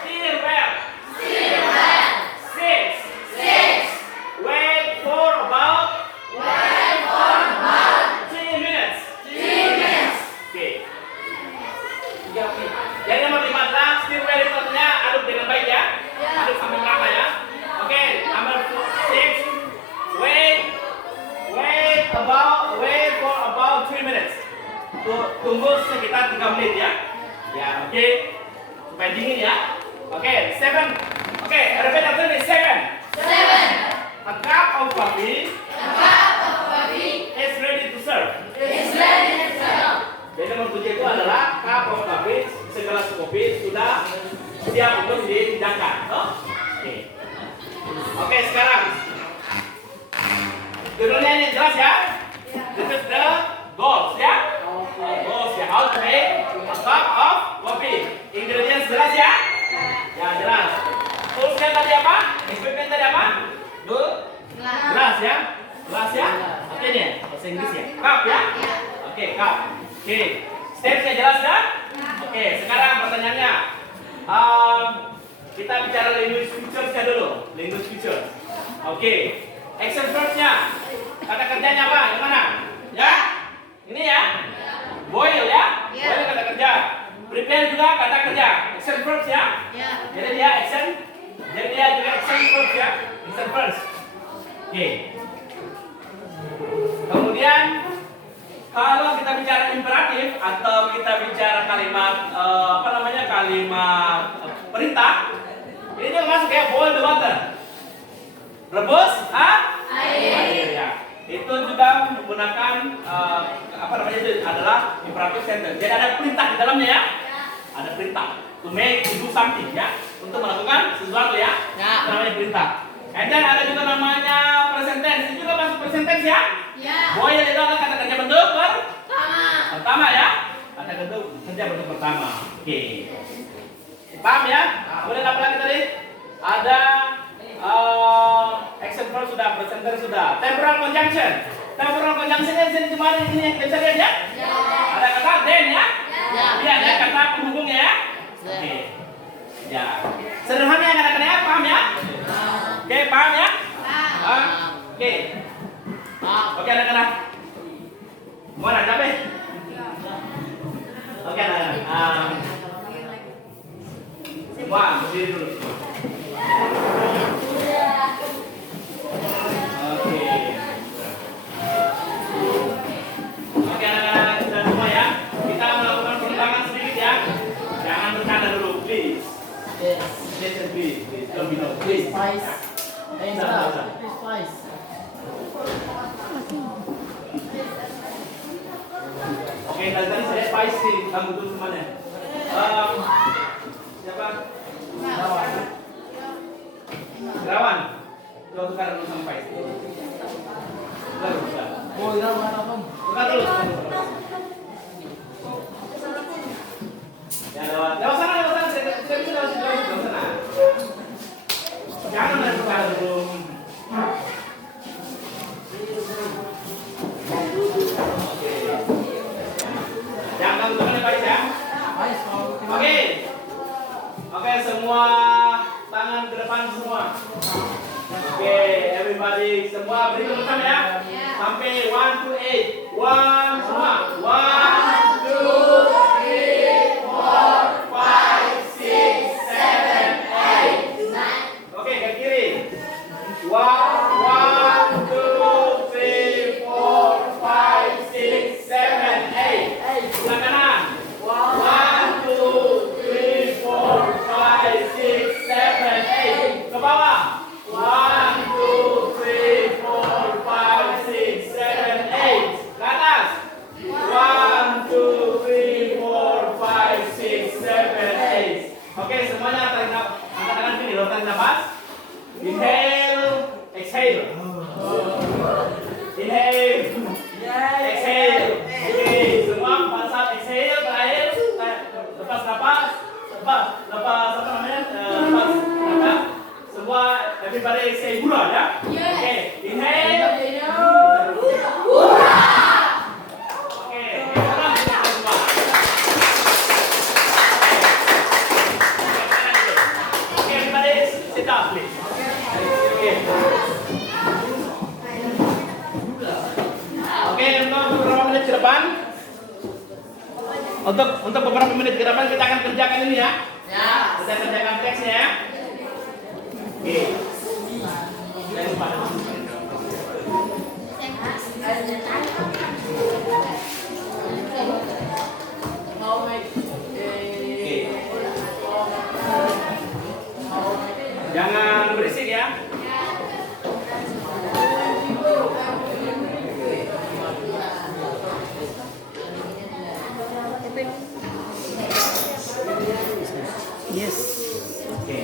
Still well. 6. Wait for about 3 minutes. Oke. Yang nomor 5 adalah still well itu artinya aduk dengan baik ya. Aduk sampai merata ya. Oke, number 6. Wait for about 3 minutes. Tunggu sekitar 3 menit ya. Ya, oke. Supaya dingin ya. Oke, 7. Oke, repeat after me. 7. A cup of coffee is ready to serve. Jadi nomor 7 itu adalah cup of coffee, segelas kopi sudah siap untuk dihidangkan. Oke, sekarang judulnya ini jelas ya. This is the goals ya. How to make a cup of coffee. Ingredients jelas ya? Ya, jelas. Toolsnya tadi apa? Equipment tadi apa? Gelas ya? Gelas ya? Oke nih, bahasa Inggris ya? Cup ya? Oke, cup. Oke, stepsnya jelas kan? Oke, sekarang pertanyaannya, kita bicara language features-nya dulu. Language features. Oke, action verbs-nya, kata kerjanya apa? Yang mana? Ya? Ini ya? Boil ya? Boil kata kerja. Prepare juga kata kerja. Action verbs ya? Jadi dia action. Jadi dia juga action verbs ya? Action verbs. Oke. Kemudian kalau kita bicara imperatif atau kita bicara kalimat kalimat perintah, ini juga masuk ya, boil the water. Rebus air ya. Itu juga menggunakan itu adalah imperatif sentence. Jadi ada perintah di dalamnya ya. Ada perintah to make do something ya, untuk melakukan sesuatu ya. Itu namanya perintah. And then ada juga namanya present tense. Itu juga masuk present tense ya. Boil itu adalah kata kerja bentuk pertama ya. Kata kerja bentuk pertama. Oke. Paham ya? Kemudian apa lagi tadi? Ada action verb sudah, present tense sudah. Temporal conjunction. Temporal conjunction di sini cuma ini yang bisa lihat ya. Ada kata then ya. Dia ada kata penghubungnya ya. Oke. Ya. Sederhana yang kata-katanya paham ya? Oke, paham ya? Oke. Oke, anak-anak. Mau nanya apa? Oke, anak-anak. Semua berdiri dulu. Oke, anak-anak sudah semua ya. Kita melakukan perubahan sedikit ya. Jangan bercanda dulu, please. Listen, please. Don't be no, please. Oke, tadi saya spicy, kamu tuh semuanya. Siapa? Irawan. Coba tukar dulu sama spicy. Oh, Irawan apa? Tukar dulu. Ya, lewat sana. Saya bisa lewat sana. Jangan main tukar dulu. Jangan kamu tukar ya, Pak ya. Oke, semua tangan ke depan semua. Oke, everybody semua beri tepuk tangan ya. Sampai 1 to 8. 1 semua. 1 2 3 4 5 6 7 8. Oke, ke kiri. 1 2 3 4 5 6 7 8. Sebelah kanan. 1 2 3 4 5 6 7 8. Ke bawah. 1 2 3 4 5 6 7 8. Ke atas. 1 2 3 4 5 6 7 8. Oke, semuanya tarik nafas. Angkat tangan kiri, tarik nafas. Inhale, exhale. Inhale, exhale. Oke, semua pada saat exhale terakhir lepas nafas, lepas apa namanya? Lepas nafas. Semua everybody say hurrah ya. Oke, inhale. Oke, sekarang kita semua. Oke, everybody sit down please. Oke. Oke, untuk beberapa menit ke depan. Untuk beberapa menit ke depan kita akan kerjakan ini ya. Kita kerjakan teksnya ya. Oke. Jangan lupa. Jangan berisik ya. Yes. Oke.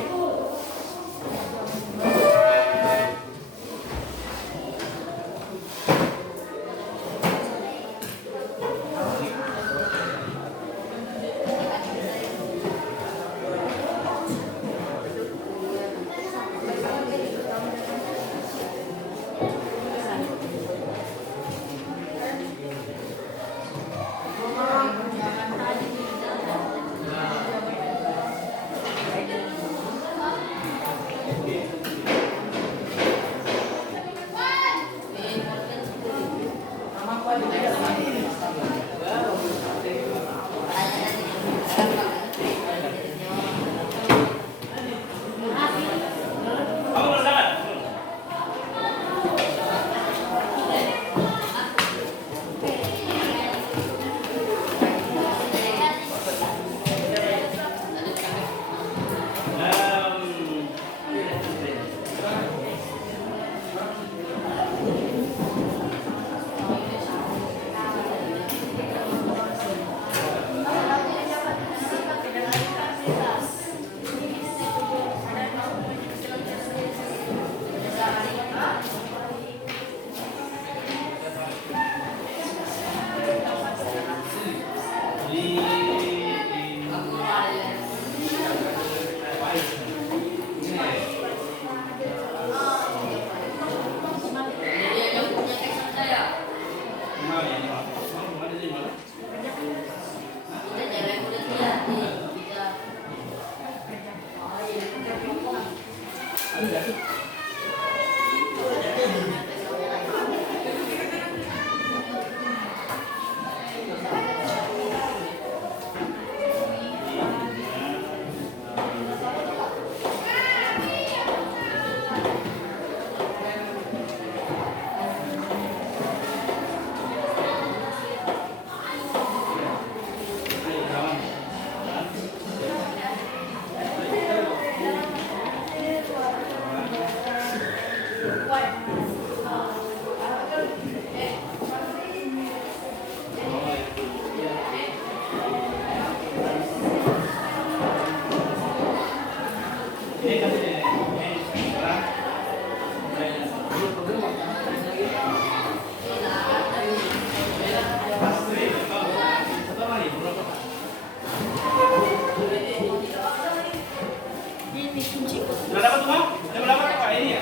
Sudah dapat semua? Sudah dapat apa ini ya?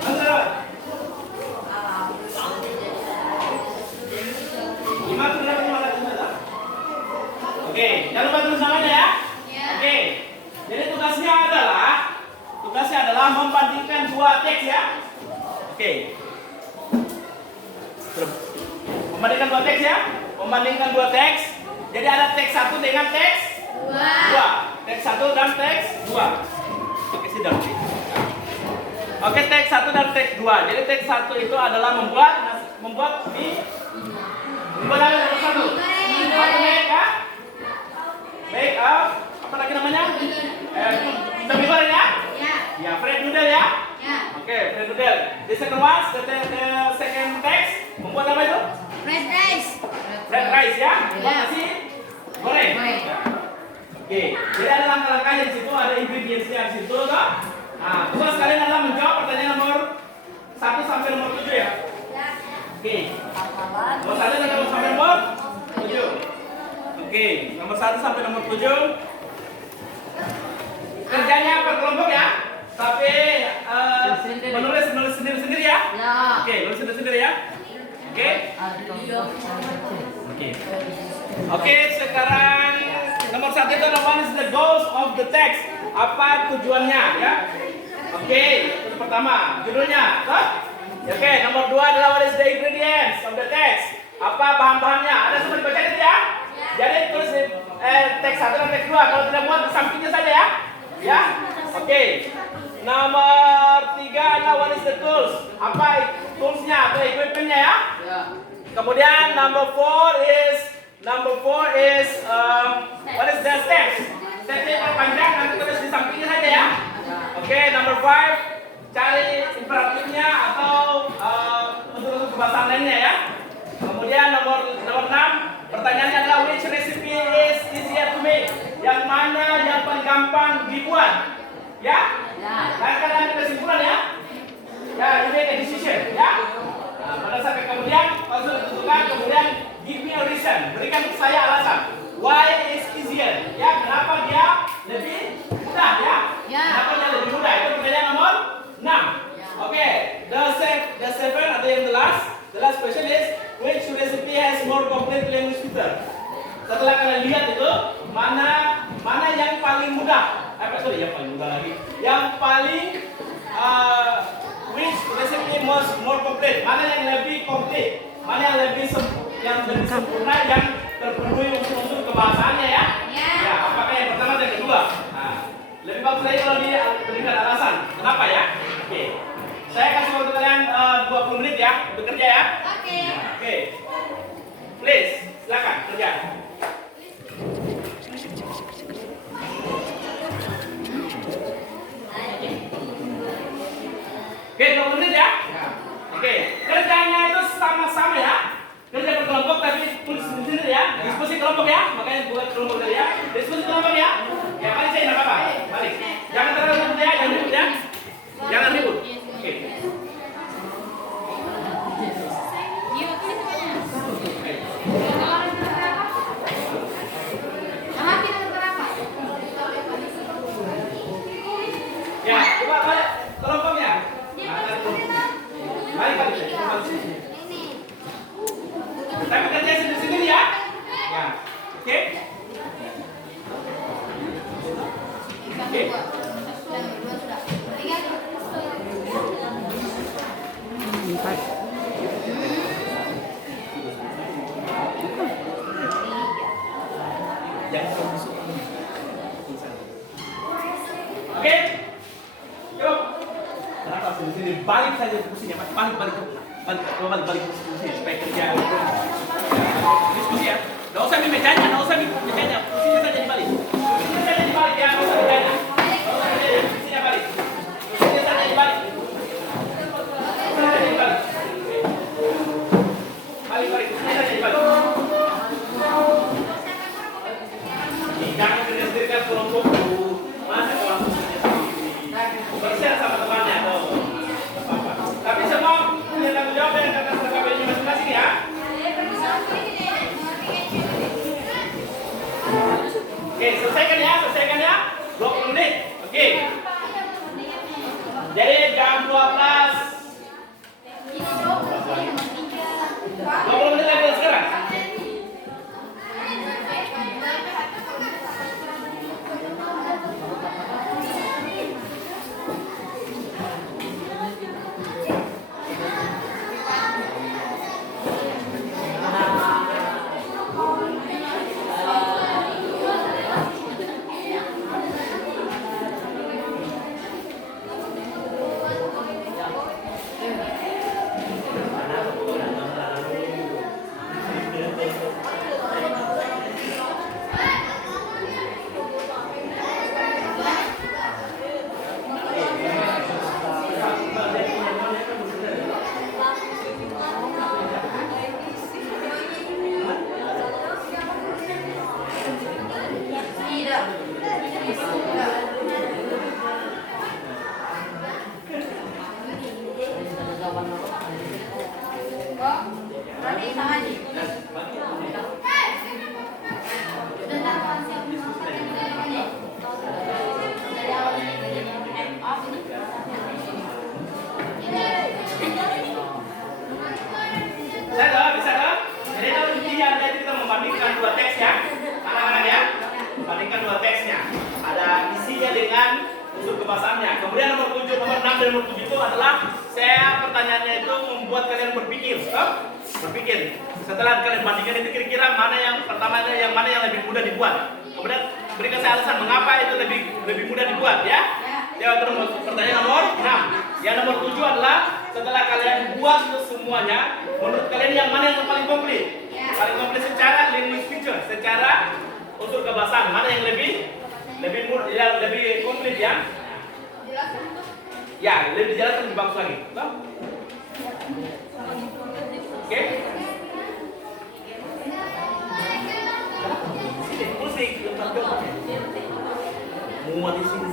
Sudah dapat? 5 sudah dapat 5 sudah. Oke, jangan lupa tulis namanya ya. Oke. adalah membandingkan dua teks ya. Oke. Membandingkan dua teks ya. Membandingkan dua teks. Jadi ada teks 1 dengan teks 2. Teks 1 dan teks 2. Oke, sidang. Oke, teks 1 dan teks 2. Jadi teks 1 itu adalah membuat mie. Membuat apa teks 1? Make ya. Make up. Apa lagi namanya? Mie goreng ya? Ya, fried noodle ya? Oke, fried noodle. The second one, the second text membuat apa itu? Fried rice ya? Membuat nasi goreng. Oke, jadi ada langkah-langkahnya di situ, ada ingredientsnya di situ, toh? Nah, tugas kalian adalah menjawab pertanyaan nomor 1 sampai nomor 7 ya. Oke. Nomor 1 sampai nomor 7. Oke, nomor 1 sampai nomor 7. Kerjanya per kelompok ya. Tapi menulis sendiri-sendiri ya. Oke, nulis sendiri-sendiri ya. Oke. Oke, sekarang nomor 1 itu adalah what is the goals of the text? Apa tujuannya ya? Oke, itu pertama, judulnya. Oke, nomor 2 adalah what is the ingredients of the text? Apa bahan-bahannya? Ada semua dibaca itu ya? Jadi tulis teks 1 dan teks 2. Kalau tidak muat di sampingnya saja ya. Ya? Oke. Nomor 3 adalah what is the tools? Apa toolsnya atau equipmentnya ya? Kemudian number 4 is what is the steps? Stepnya perpanjang, nanti tulis di sampingnya saja ya. Oke, number 5 cari imperatifnya atau untuk kebahasan lainnya ya. Kemudian nomor 6 pertanyaannya adalah which recipe is easier to make? Yang mana yang paling gampang dibuat? Ya? Dan kalian ambil kesimpulan ya. Ya, you make a decision ya. Nah, pada saat kemudian kalau sudah tentukan, kemudian give me a reason. Berikan saya alasan. Why is easier? Ya, kenapa dia lebih mudah ya? Kenapa dia lebih mudah? Itu pertanyaan nomor 6. Oke, the seven atau yang the last question is which recipe has more complete language feature? Setelah kalian lihat itu mana yang paling mudah? Yang paling mudah lagi. Yang paling which recipe more complete? Mana yang lebih komplit? Mana yang lebih sempurna yang terpenuhi unsur kebahasaannya ya? Ya, apakah yang pertama atau yang kedua? Nah, lebih bagus lagi kalau dia berikan alasan. Kenapa ya? Oke. Saya kasih waktu kalian 20 menit ya, bekerja ya. Oke. Please, silakan kerja. Oke, 20 menit ya. Oke, kerjanya itu sama-sama ya. Kerja berkelompok tapi tulis sendiri ya. Diskusi kelompok ya. Makanya buat kelompok tadi ya. Diskusi kelompok ya. Ya, balik saya enggak apa-apa. Balik. Jangan terlalu ribut ya, jangan ribut ya. Jangan ribut. Oke. Ya, coba balik kelompoknya. Balik. Tapi kerja sendiri-sendiri ya. Ya. Oke. Oke. Oke. Yuk. Kenapa sendiri balik saja fungsinya, balik fungsinya supaya kerja. Diskusi ya. Enggak usah mecanya, fungsinya saja dibalik. Fungsinya saja dibalik ya, enggak usah mecanya. Fungsinya balik. Fungsinya saja dibalik. Balik, fungsinya saja dibalik. Jangan sendiri-sendiri kelompok. Masa kelompok sendiri. Bershare sama temannya. Tapi semua punya tanggung jawab dan kertas KKB-nya masing-masing ya. Oke, selesaikan ya. 20 menit. Oke. Jadi jam 12. 20 menit lagi sekarang. dari nomor 7 itu adalah pertanyaannya itu membuat kalian berpikir, berpikir. Setelah kalian bandingkan itu kira-kira mana yang pertamanya, yang mana yang lebih mudah dibuat. Kemudian berikan saya alasan mengapa itu lebih mudah dibuat ya. Ya, terus pertanyaan nomor 6. Yang nomor 7 adalah setelah kalian buat itu semuanya, menurut kalian yang mana yang paling komplit? Paling komplit secara linguistic, secara unsur kebahasaan, mana yang lebih komplit ya? Ya, lebih dijelaskan lebih bagus lagi. Oke? Musik, muat di sini.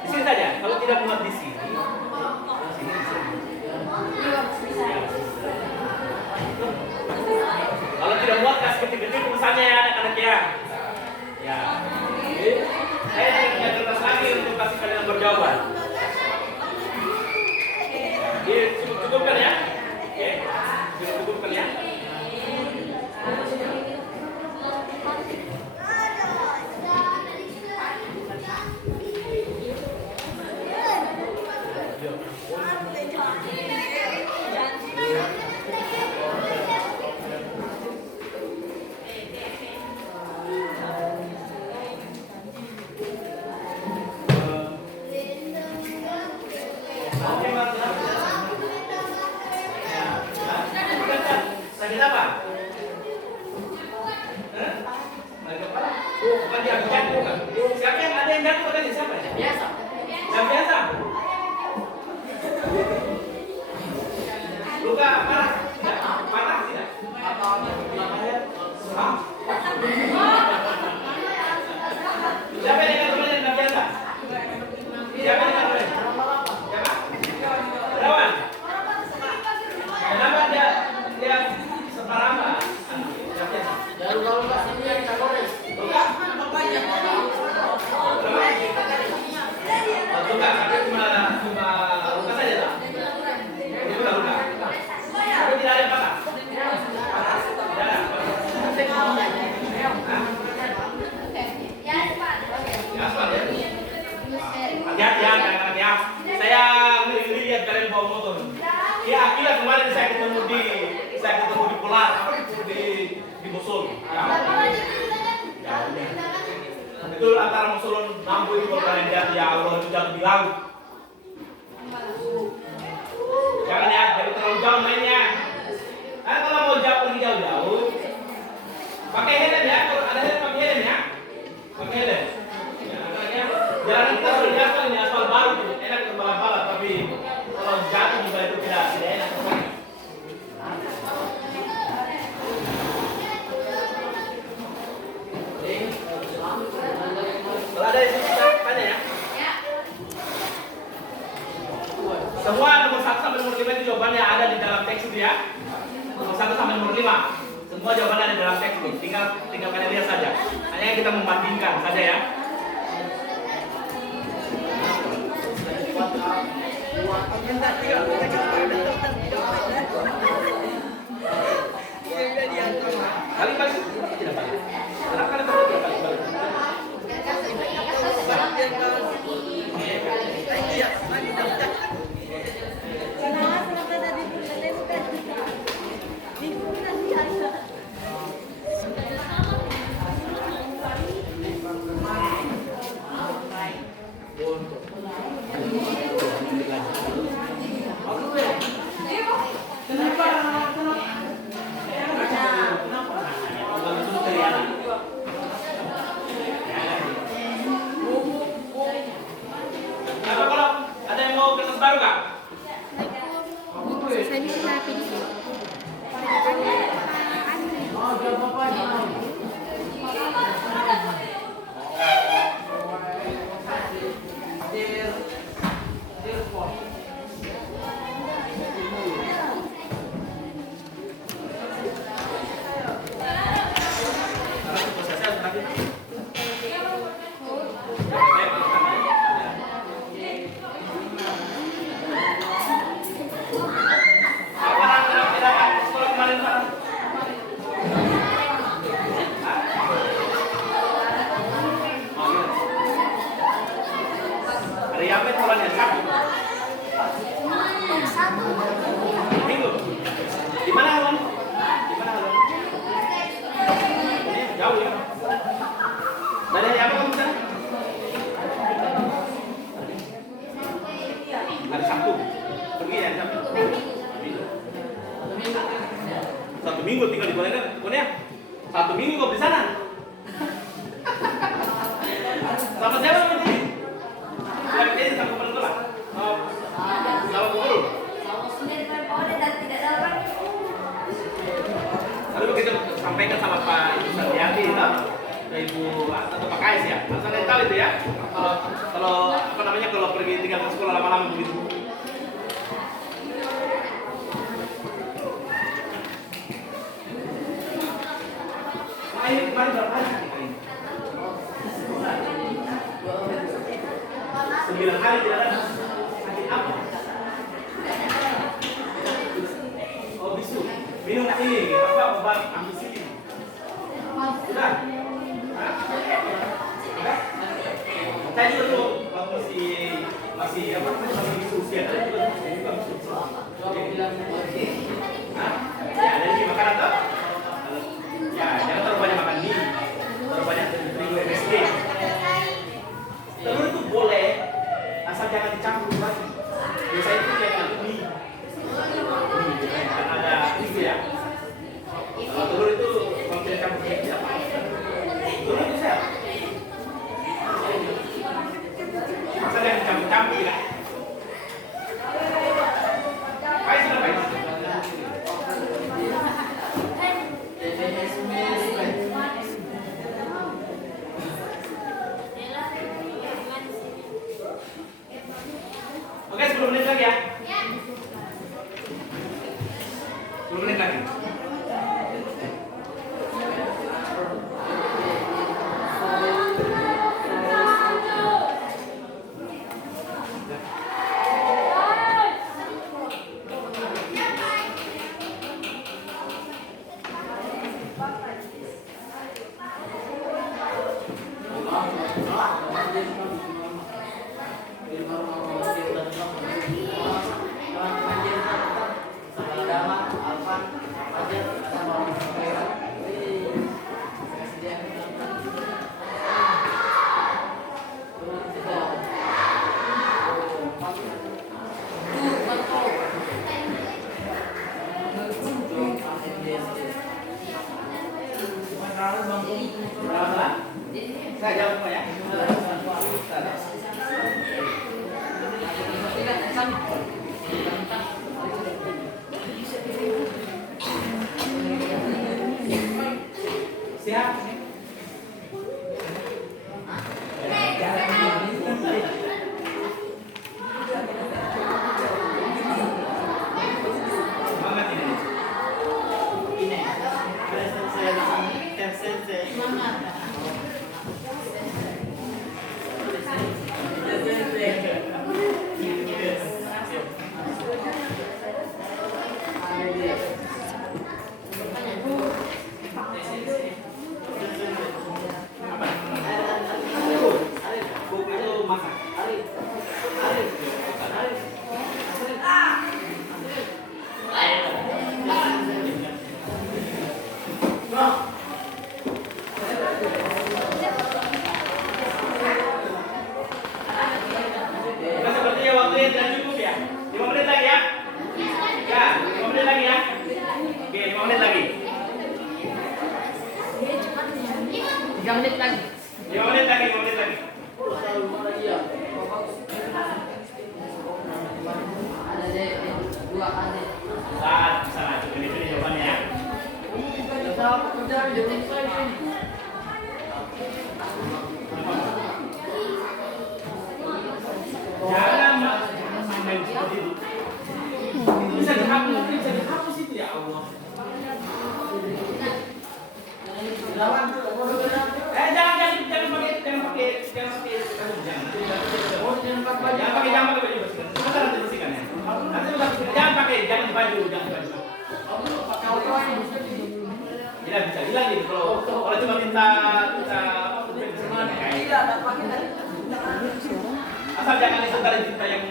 Di sini saja. Kalau tidak muat di sini, kalau tidak muat kasih kecil-kecil tulisannya ya anak-anak ya. Ya. Saya tidak punya kertas lagi untuk kasih kalian berjawaban. Cukupkan ya. Oke. Cukupkan ya. Sakit apa? Sakit kepala? Oh, bukan dia jatuh kan? Siapa yang ada yang jatuh tadi? Siapa? Biasa. Yang biasa? Luka parah? Tidak? Parah tidak? Hah? Siapa yang jatuh yang tidak biasa? Siapa yang jatuh? Siapa? Rawan? Kenapa dia separah? Luka, tapi cuma luka saja tak? Luka. Tapi tidak ada apa-apa? Tidak ada. Aspal ya? Hati-hati ya. Saya lihat kalian bawa motor. Ya, akhirnya kemarin saya ketemu di Polar, di Mosul. Itu antara Mosul Nambu itu kalau kalian lihat ya Allah itu jauh di laut. Jangan ya, jangan terlalu jauh mainnya. Nah, kalau mau pergi jauh-jauh, pakai helm ya. Kalau ada helm pakai helm ya. Pakai helm. Ya, jalanan kita sudah biasa ini aspal baru, enak untuk balap-balap, tapi kalau jatuh juga itu tidak enak. Kalau ada yang tanya ya. Semua nomor 1 sampai nomor 5 itu jawabannya ada di dalam teks itu ya. Nomor 1 sampai nomor 5. Semua jawabannya ada di dalam teks itu. Tinggal kalian lihat saja. Hanya kita membandingkan saja ya. Kali-kali tidak balik. Kenapa kalian balik? Kenapa? tahu ya. Dari hari apa kamu bisa? Hari Sabtu. Pergi ya Sabtu. Satu minggu tinggal di Korea, pokoknya 1 minggu kau di sana. Sama siapa nanti? Lagi sama kepala sekolah. Sama guru. Lalu kita sampaikan sama Pak Ibu Santiati, Ibu atau Pak Kais ya. Mas Anda tahu itu ya. Kalau apa namanya kalau pergi tinggal ke sekolah lama-lama begitu. Kemarin berapa hari kita ini? 9 hari tidak ada sakit apa? Oh bisu. Minum ini apa obat ampicillin? Sudah? Hah? Sudah? Saya juga tuh waktu masih apa? Masih bisu usia. Saya juga bisu. Hah? Ya ada di makanan tuh. Ya, jangan terlalu banyak makan mie, terlalu banyak terigu MSG. Telur itu boleh, asal jangan dicampur lagi. Biasanya itu jangan mie, karena ada terigu ya. Kalau telur itu kalau tidak campur tidak bisa. Telur itu sehat. Asal jangan dicampur-campur ya. Baik sudah baik. Oke, 10 menit lagi ya. 10 menit lagi. Saya jawab Pak ya. Siap. Semangat ini. Ini. Semangat. Jangan baju. Tidak bisa hilang gitu kalau cuma minta asal jangan itu dari cinta yang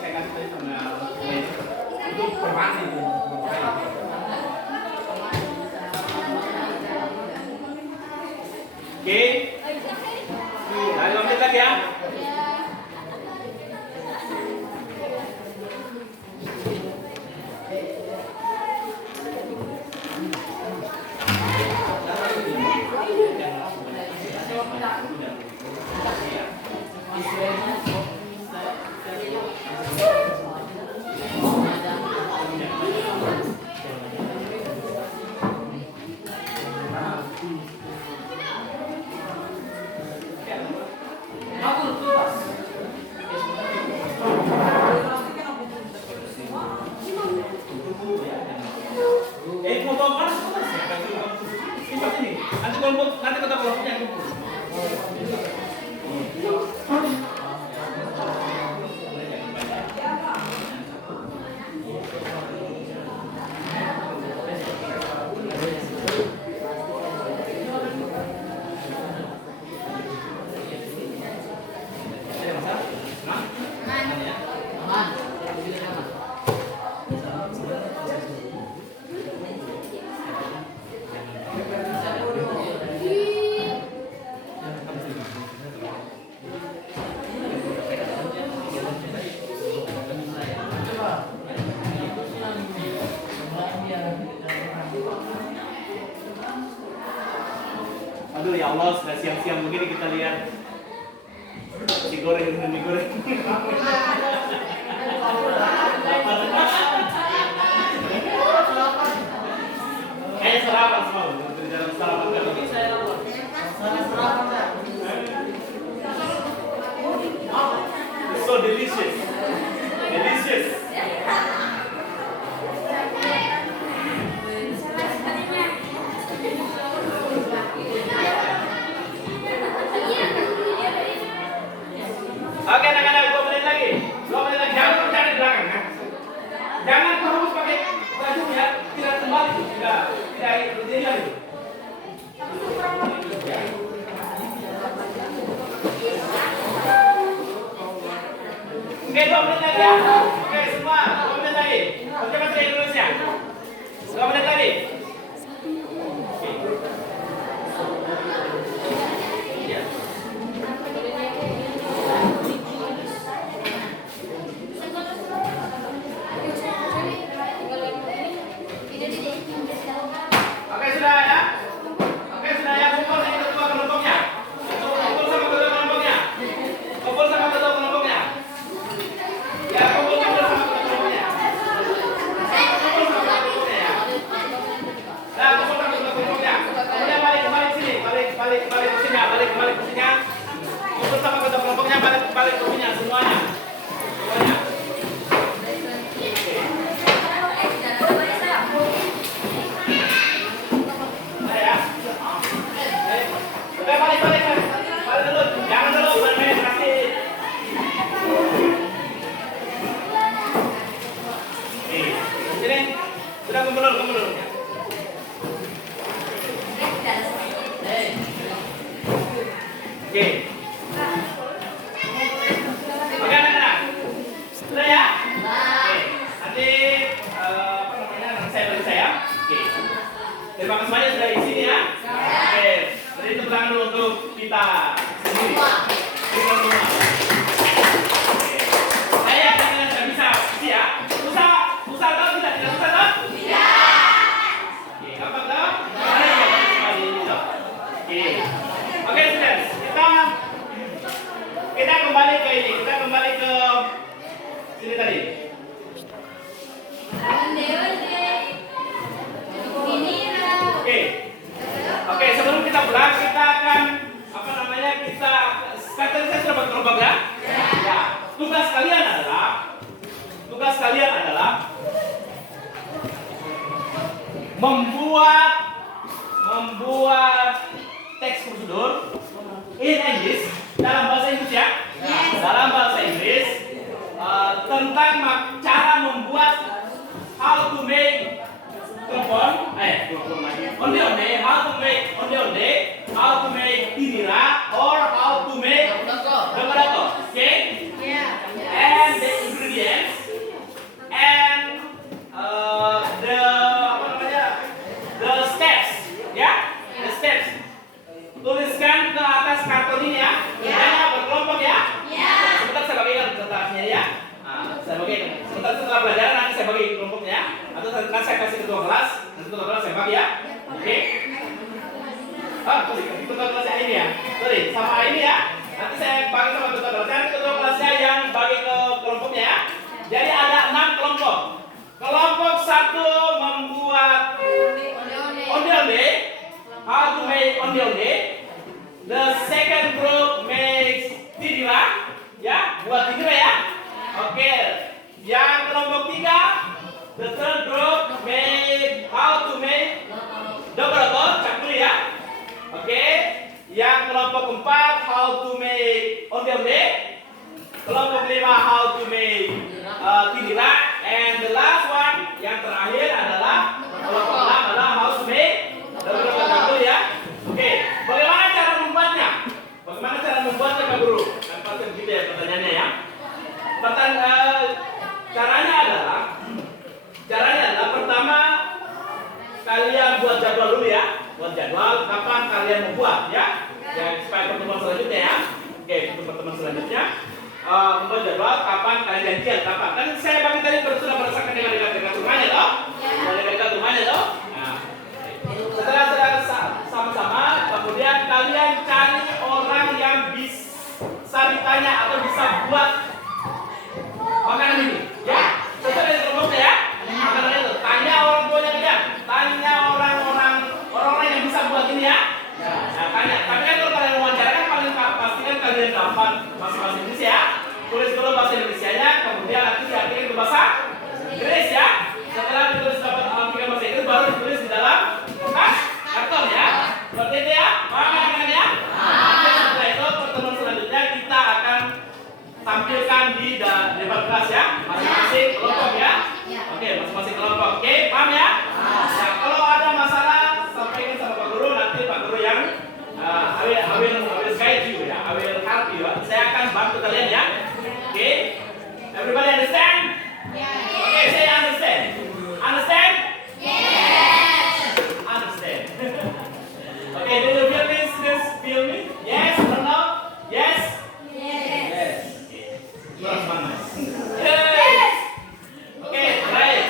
saya kasih tadi sama itu permanen itu. Oke. Ayo lanjut lagi ya. Foto apa? Ini. Nanti kita kelompoknya kumpul. Aduh ya Allah, sudah siang-siang begini kita lihat digoreng dengan digoreng. Kayaknya sarapan semua, berjalan sarapan kan? It's so delicious, delicious. Oke, anak-anak, 2 menit lagi. 2 menit lagi. Jangan berbicara di belakang, ya. Jangan terus pakai baju ya. Tidak kembali. Tidak berdiri lagi. Oke, 2 menit lagi ya. Oke, semua 2 menit lagi. Oke, bahasa Indonesia. 2 menit lagi. Oke, sudah ya. Oke, sudah ya. Kumpul sama ketua kelompoknya. Kumpul sama ketua kelompoknya. Kumpul sama ketua kelompoknya. Ya, kumpul sama ketua kelompoknya. Kumpul sama ketua kelompoknya ya. Nah, kumpul sama ketua kelompoknya. Kemudian balik sini. Balik ke sini. Balik ke sini. Kumpul sama ketua kelompoknya. Balik ke sini semuanya. Semuanya. Balik dulu, jangan dulu bermain kasih. Sini, sudah kumpul dulu. Oke. Oke, anak-anak. Sudah ya? Oke. Nanti saya bagi saya. Oke. Terima kasih banyak sudah di sini ya. Oke. Jadi tepuk tangan dulu untuk kita sendiri. Kita semua. Oke. Saya yakin kalian sudah bisa. Ya. Susah atau tidak? Tidak susah atau? Tidak. Oke, gampang atau? Oke. Oke, students. Kita kembali ke ini. Kita kembali ke sini tadi. Oke, sebelum kita pulang kita akan kita sekarang saya sudah berkelompok ya. Ya. Tugas kalian adalah membuat teks prosedur in English dalam bahasa Inggris ya. Dalam bahasa Inggris tentang cara membuat how to make onde-onde, how to make inira, or how to make dokodoko, okay? And the ingredients and the steps, ya, the steps. Tuliskan ketua kelasnya ini ya. Sorry, sama ini ya. Nanti saya bagi sama ketua kelasnya. Nanti ketua kelasnya yang bagi ke kelompoknya ya. Jadi ada 6 kelompok. Kelompok 1 membuat onde-onde. How to make onde-onde. The second group makes tidira. Ya, buat tidira ya. Oke. Yang kelompok 3, the third group make how to make double cakuli ya. Oke. Yang kelompok 4 how to make onde-onde. Kelompok 5 how to make tidira. And the last one yang terakhir adalah kelompok 6 adalah how to make double cakuli ya. Oke. Bagaimana cara membuatnya? Bagaimana cara membuatnya Pak Guru? Kan pasti begitu ya pertanyaannya ya. Caranya adalah pertama kalian buat jadwal dulu ya. Buat jadwal kapan kalian membuat ya. Supaya pertemuan selanjutnya ya. Oke, untuk pertemuan selanjutnya membuat jadwal kapan kalian janjian kapan. Kan saya bagi tadi sudah merasakan dengan dekat rumahnya toh. Dekat rumahnya toh. Nah, setelah sama-sama kemudian kalian cari orang yang bisa ditanya atau bisa buat makanan ini ya. Sesuai dengan kelompoknya ya. Makanan itu tanya orang tuanya kalian, tanya orang-orang yang bisa buat ini ya. Nah, tanya. Tapi kan kalau kalian wawancara kan paling pasti kan kalian dapat masing-masing Indonesia ya. Tulis dulu bahasa Indonesianya, kemudian nanti diakhiri ke bahasa Inggris ya. Setelah ditulis dapat tiga bahasa Inggris baru ditulis di dalam kertas karton ya. Seperti itu ya. Paham ya? Oke, setelah itu pertemuan selanjutnya kita akan tampilkan di depan kelas ya, masing-masing kelompok ya. Oke, masing-masing kelompok. Oke, paham ya? Nah, kalau ada masalah sampaikan sama Pak Guru, nanti Pak Guru yang I will guide you ya, I will help you. Saya akan bantu kalian ya. Oke, everybody understand? Oke, say understand. Understand? Understand. Oke, do you feel this? Feel me? Yes or no? Yes. Kurang semangat. Yes. Oke, baik.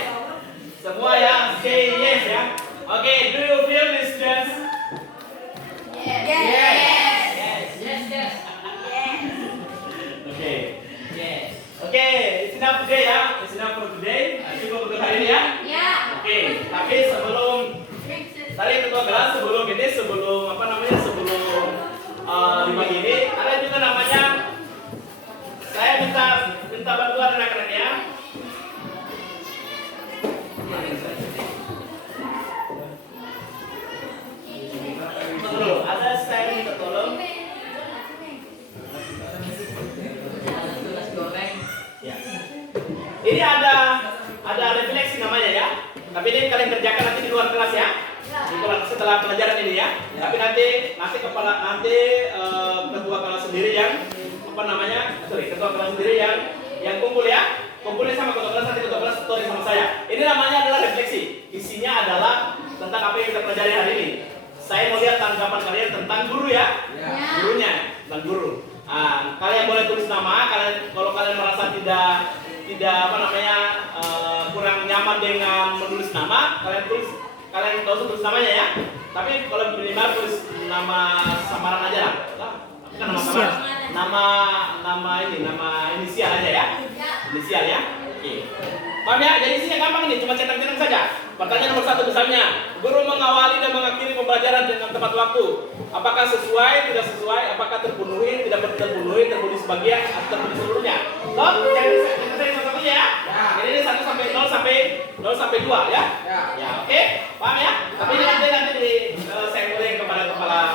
Semua ya, say yes ya. Oke, do you feel this dance? Yes. Oke. Oke, it's enough today ya. It's enough for today. Cukup untuk hari ini ya. Oke, tapi sebelum tadi ketua kelas sebelum dibagi ini ada juga namanya. Saya minta bantuan anak-anak ya. Betul, ada saya minta tolong. Ya. Ini ada refleksi namanya ya. Tapi ini kalian kerjakan nanti di luar kelas ya. Setelah pelajaran ini ya. Tapi nanti ketua kelas sendiri yang ketua kelas sendiri yang kumpul ya. Kumpulnya sama ketua kelas, nanti ketua kelas story sama saya. Ini namanya adalah refleksi. Isinya adalah tentang apa yang kita pelajari hari ini. Saya mau lihat tanggapan kalian tentang guru ya. Gurunya, tentang guru. Kalian boleh tulis nama. Kalau kalian merasa tidak kurang nyaman dengan menulis nama, kalian nggak usah tulis namanya ya. Tapi kalau minimal tulis nama samaran aja lah. Bukan nama samaran. Nama inisial aja ya. Inisial ya. Oke. Paham ya? Jadi isinya gampang ini, cuma centang-centang saja. Pertanyaan nomor 1 misalnya, guru mengawali dan mengakhiri pembelajaran dengan tepat waktu. Apakah sesuai, tidak sesuai, apakah terpenuhi, tidak terpenuhi, terpenuhi sebagian, atau terpenuhi seluruhnya. Loh, jangan saya satu-satunya ya. Jadi ini 1 sampai 0 sampai 2 ya. Ya, oke. Paham ya? Tapi ini nanti saya mulai kepada kepala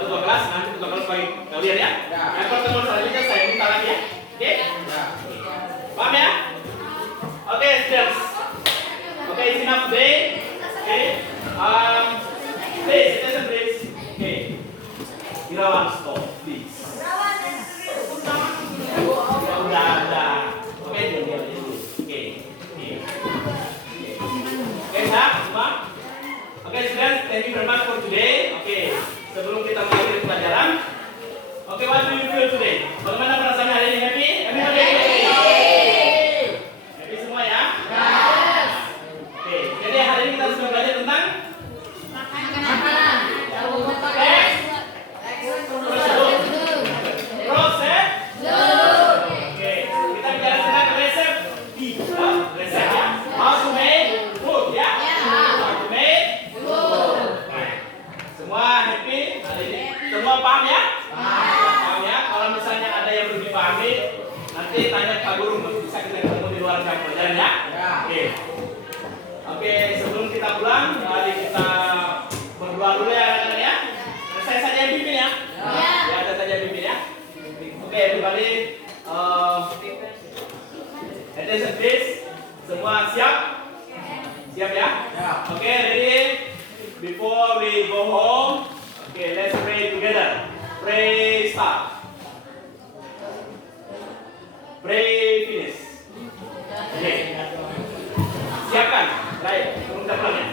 ketua kelas, nanti ketua kelas bagi kalian ya. Yang pertemuan selanjutnya saya minta lagi ya. Oke? Paham ya? Oke, students. Oke, it's enough today. Oke. Please, attention please. Oke. Irawan, stop, please. Ya udah. Oke, diam dulu. Oke. Oke, semua. Oke, students, thank you very much for today. Oke, sebelum kita mengakhiri pelajaran. Oke, what do you feel today? Bagaimana perasaannya hari ini? Happy? Happy semua ya? Oke, jadi hari ini kita sudah belajar tentang makanan. before we go home, okay, let's pray together. Pray start. Pray finish. Okay. Siapkan. Baik, turun ke belakang.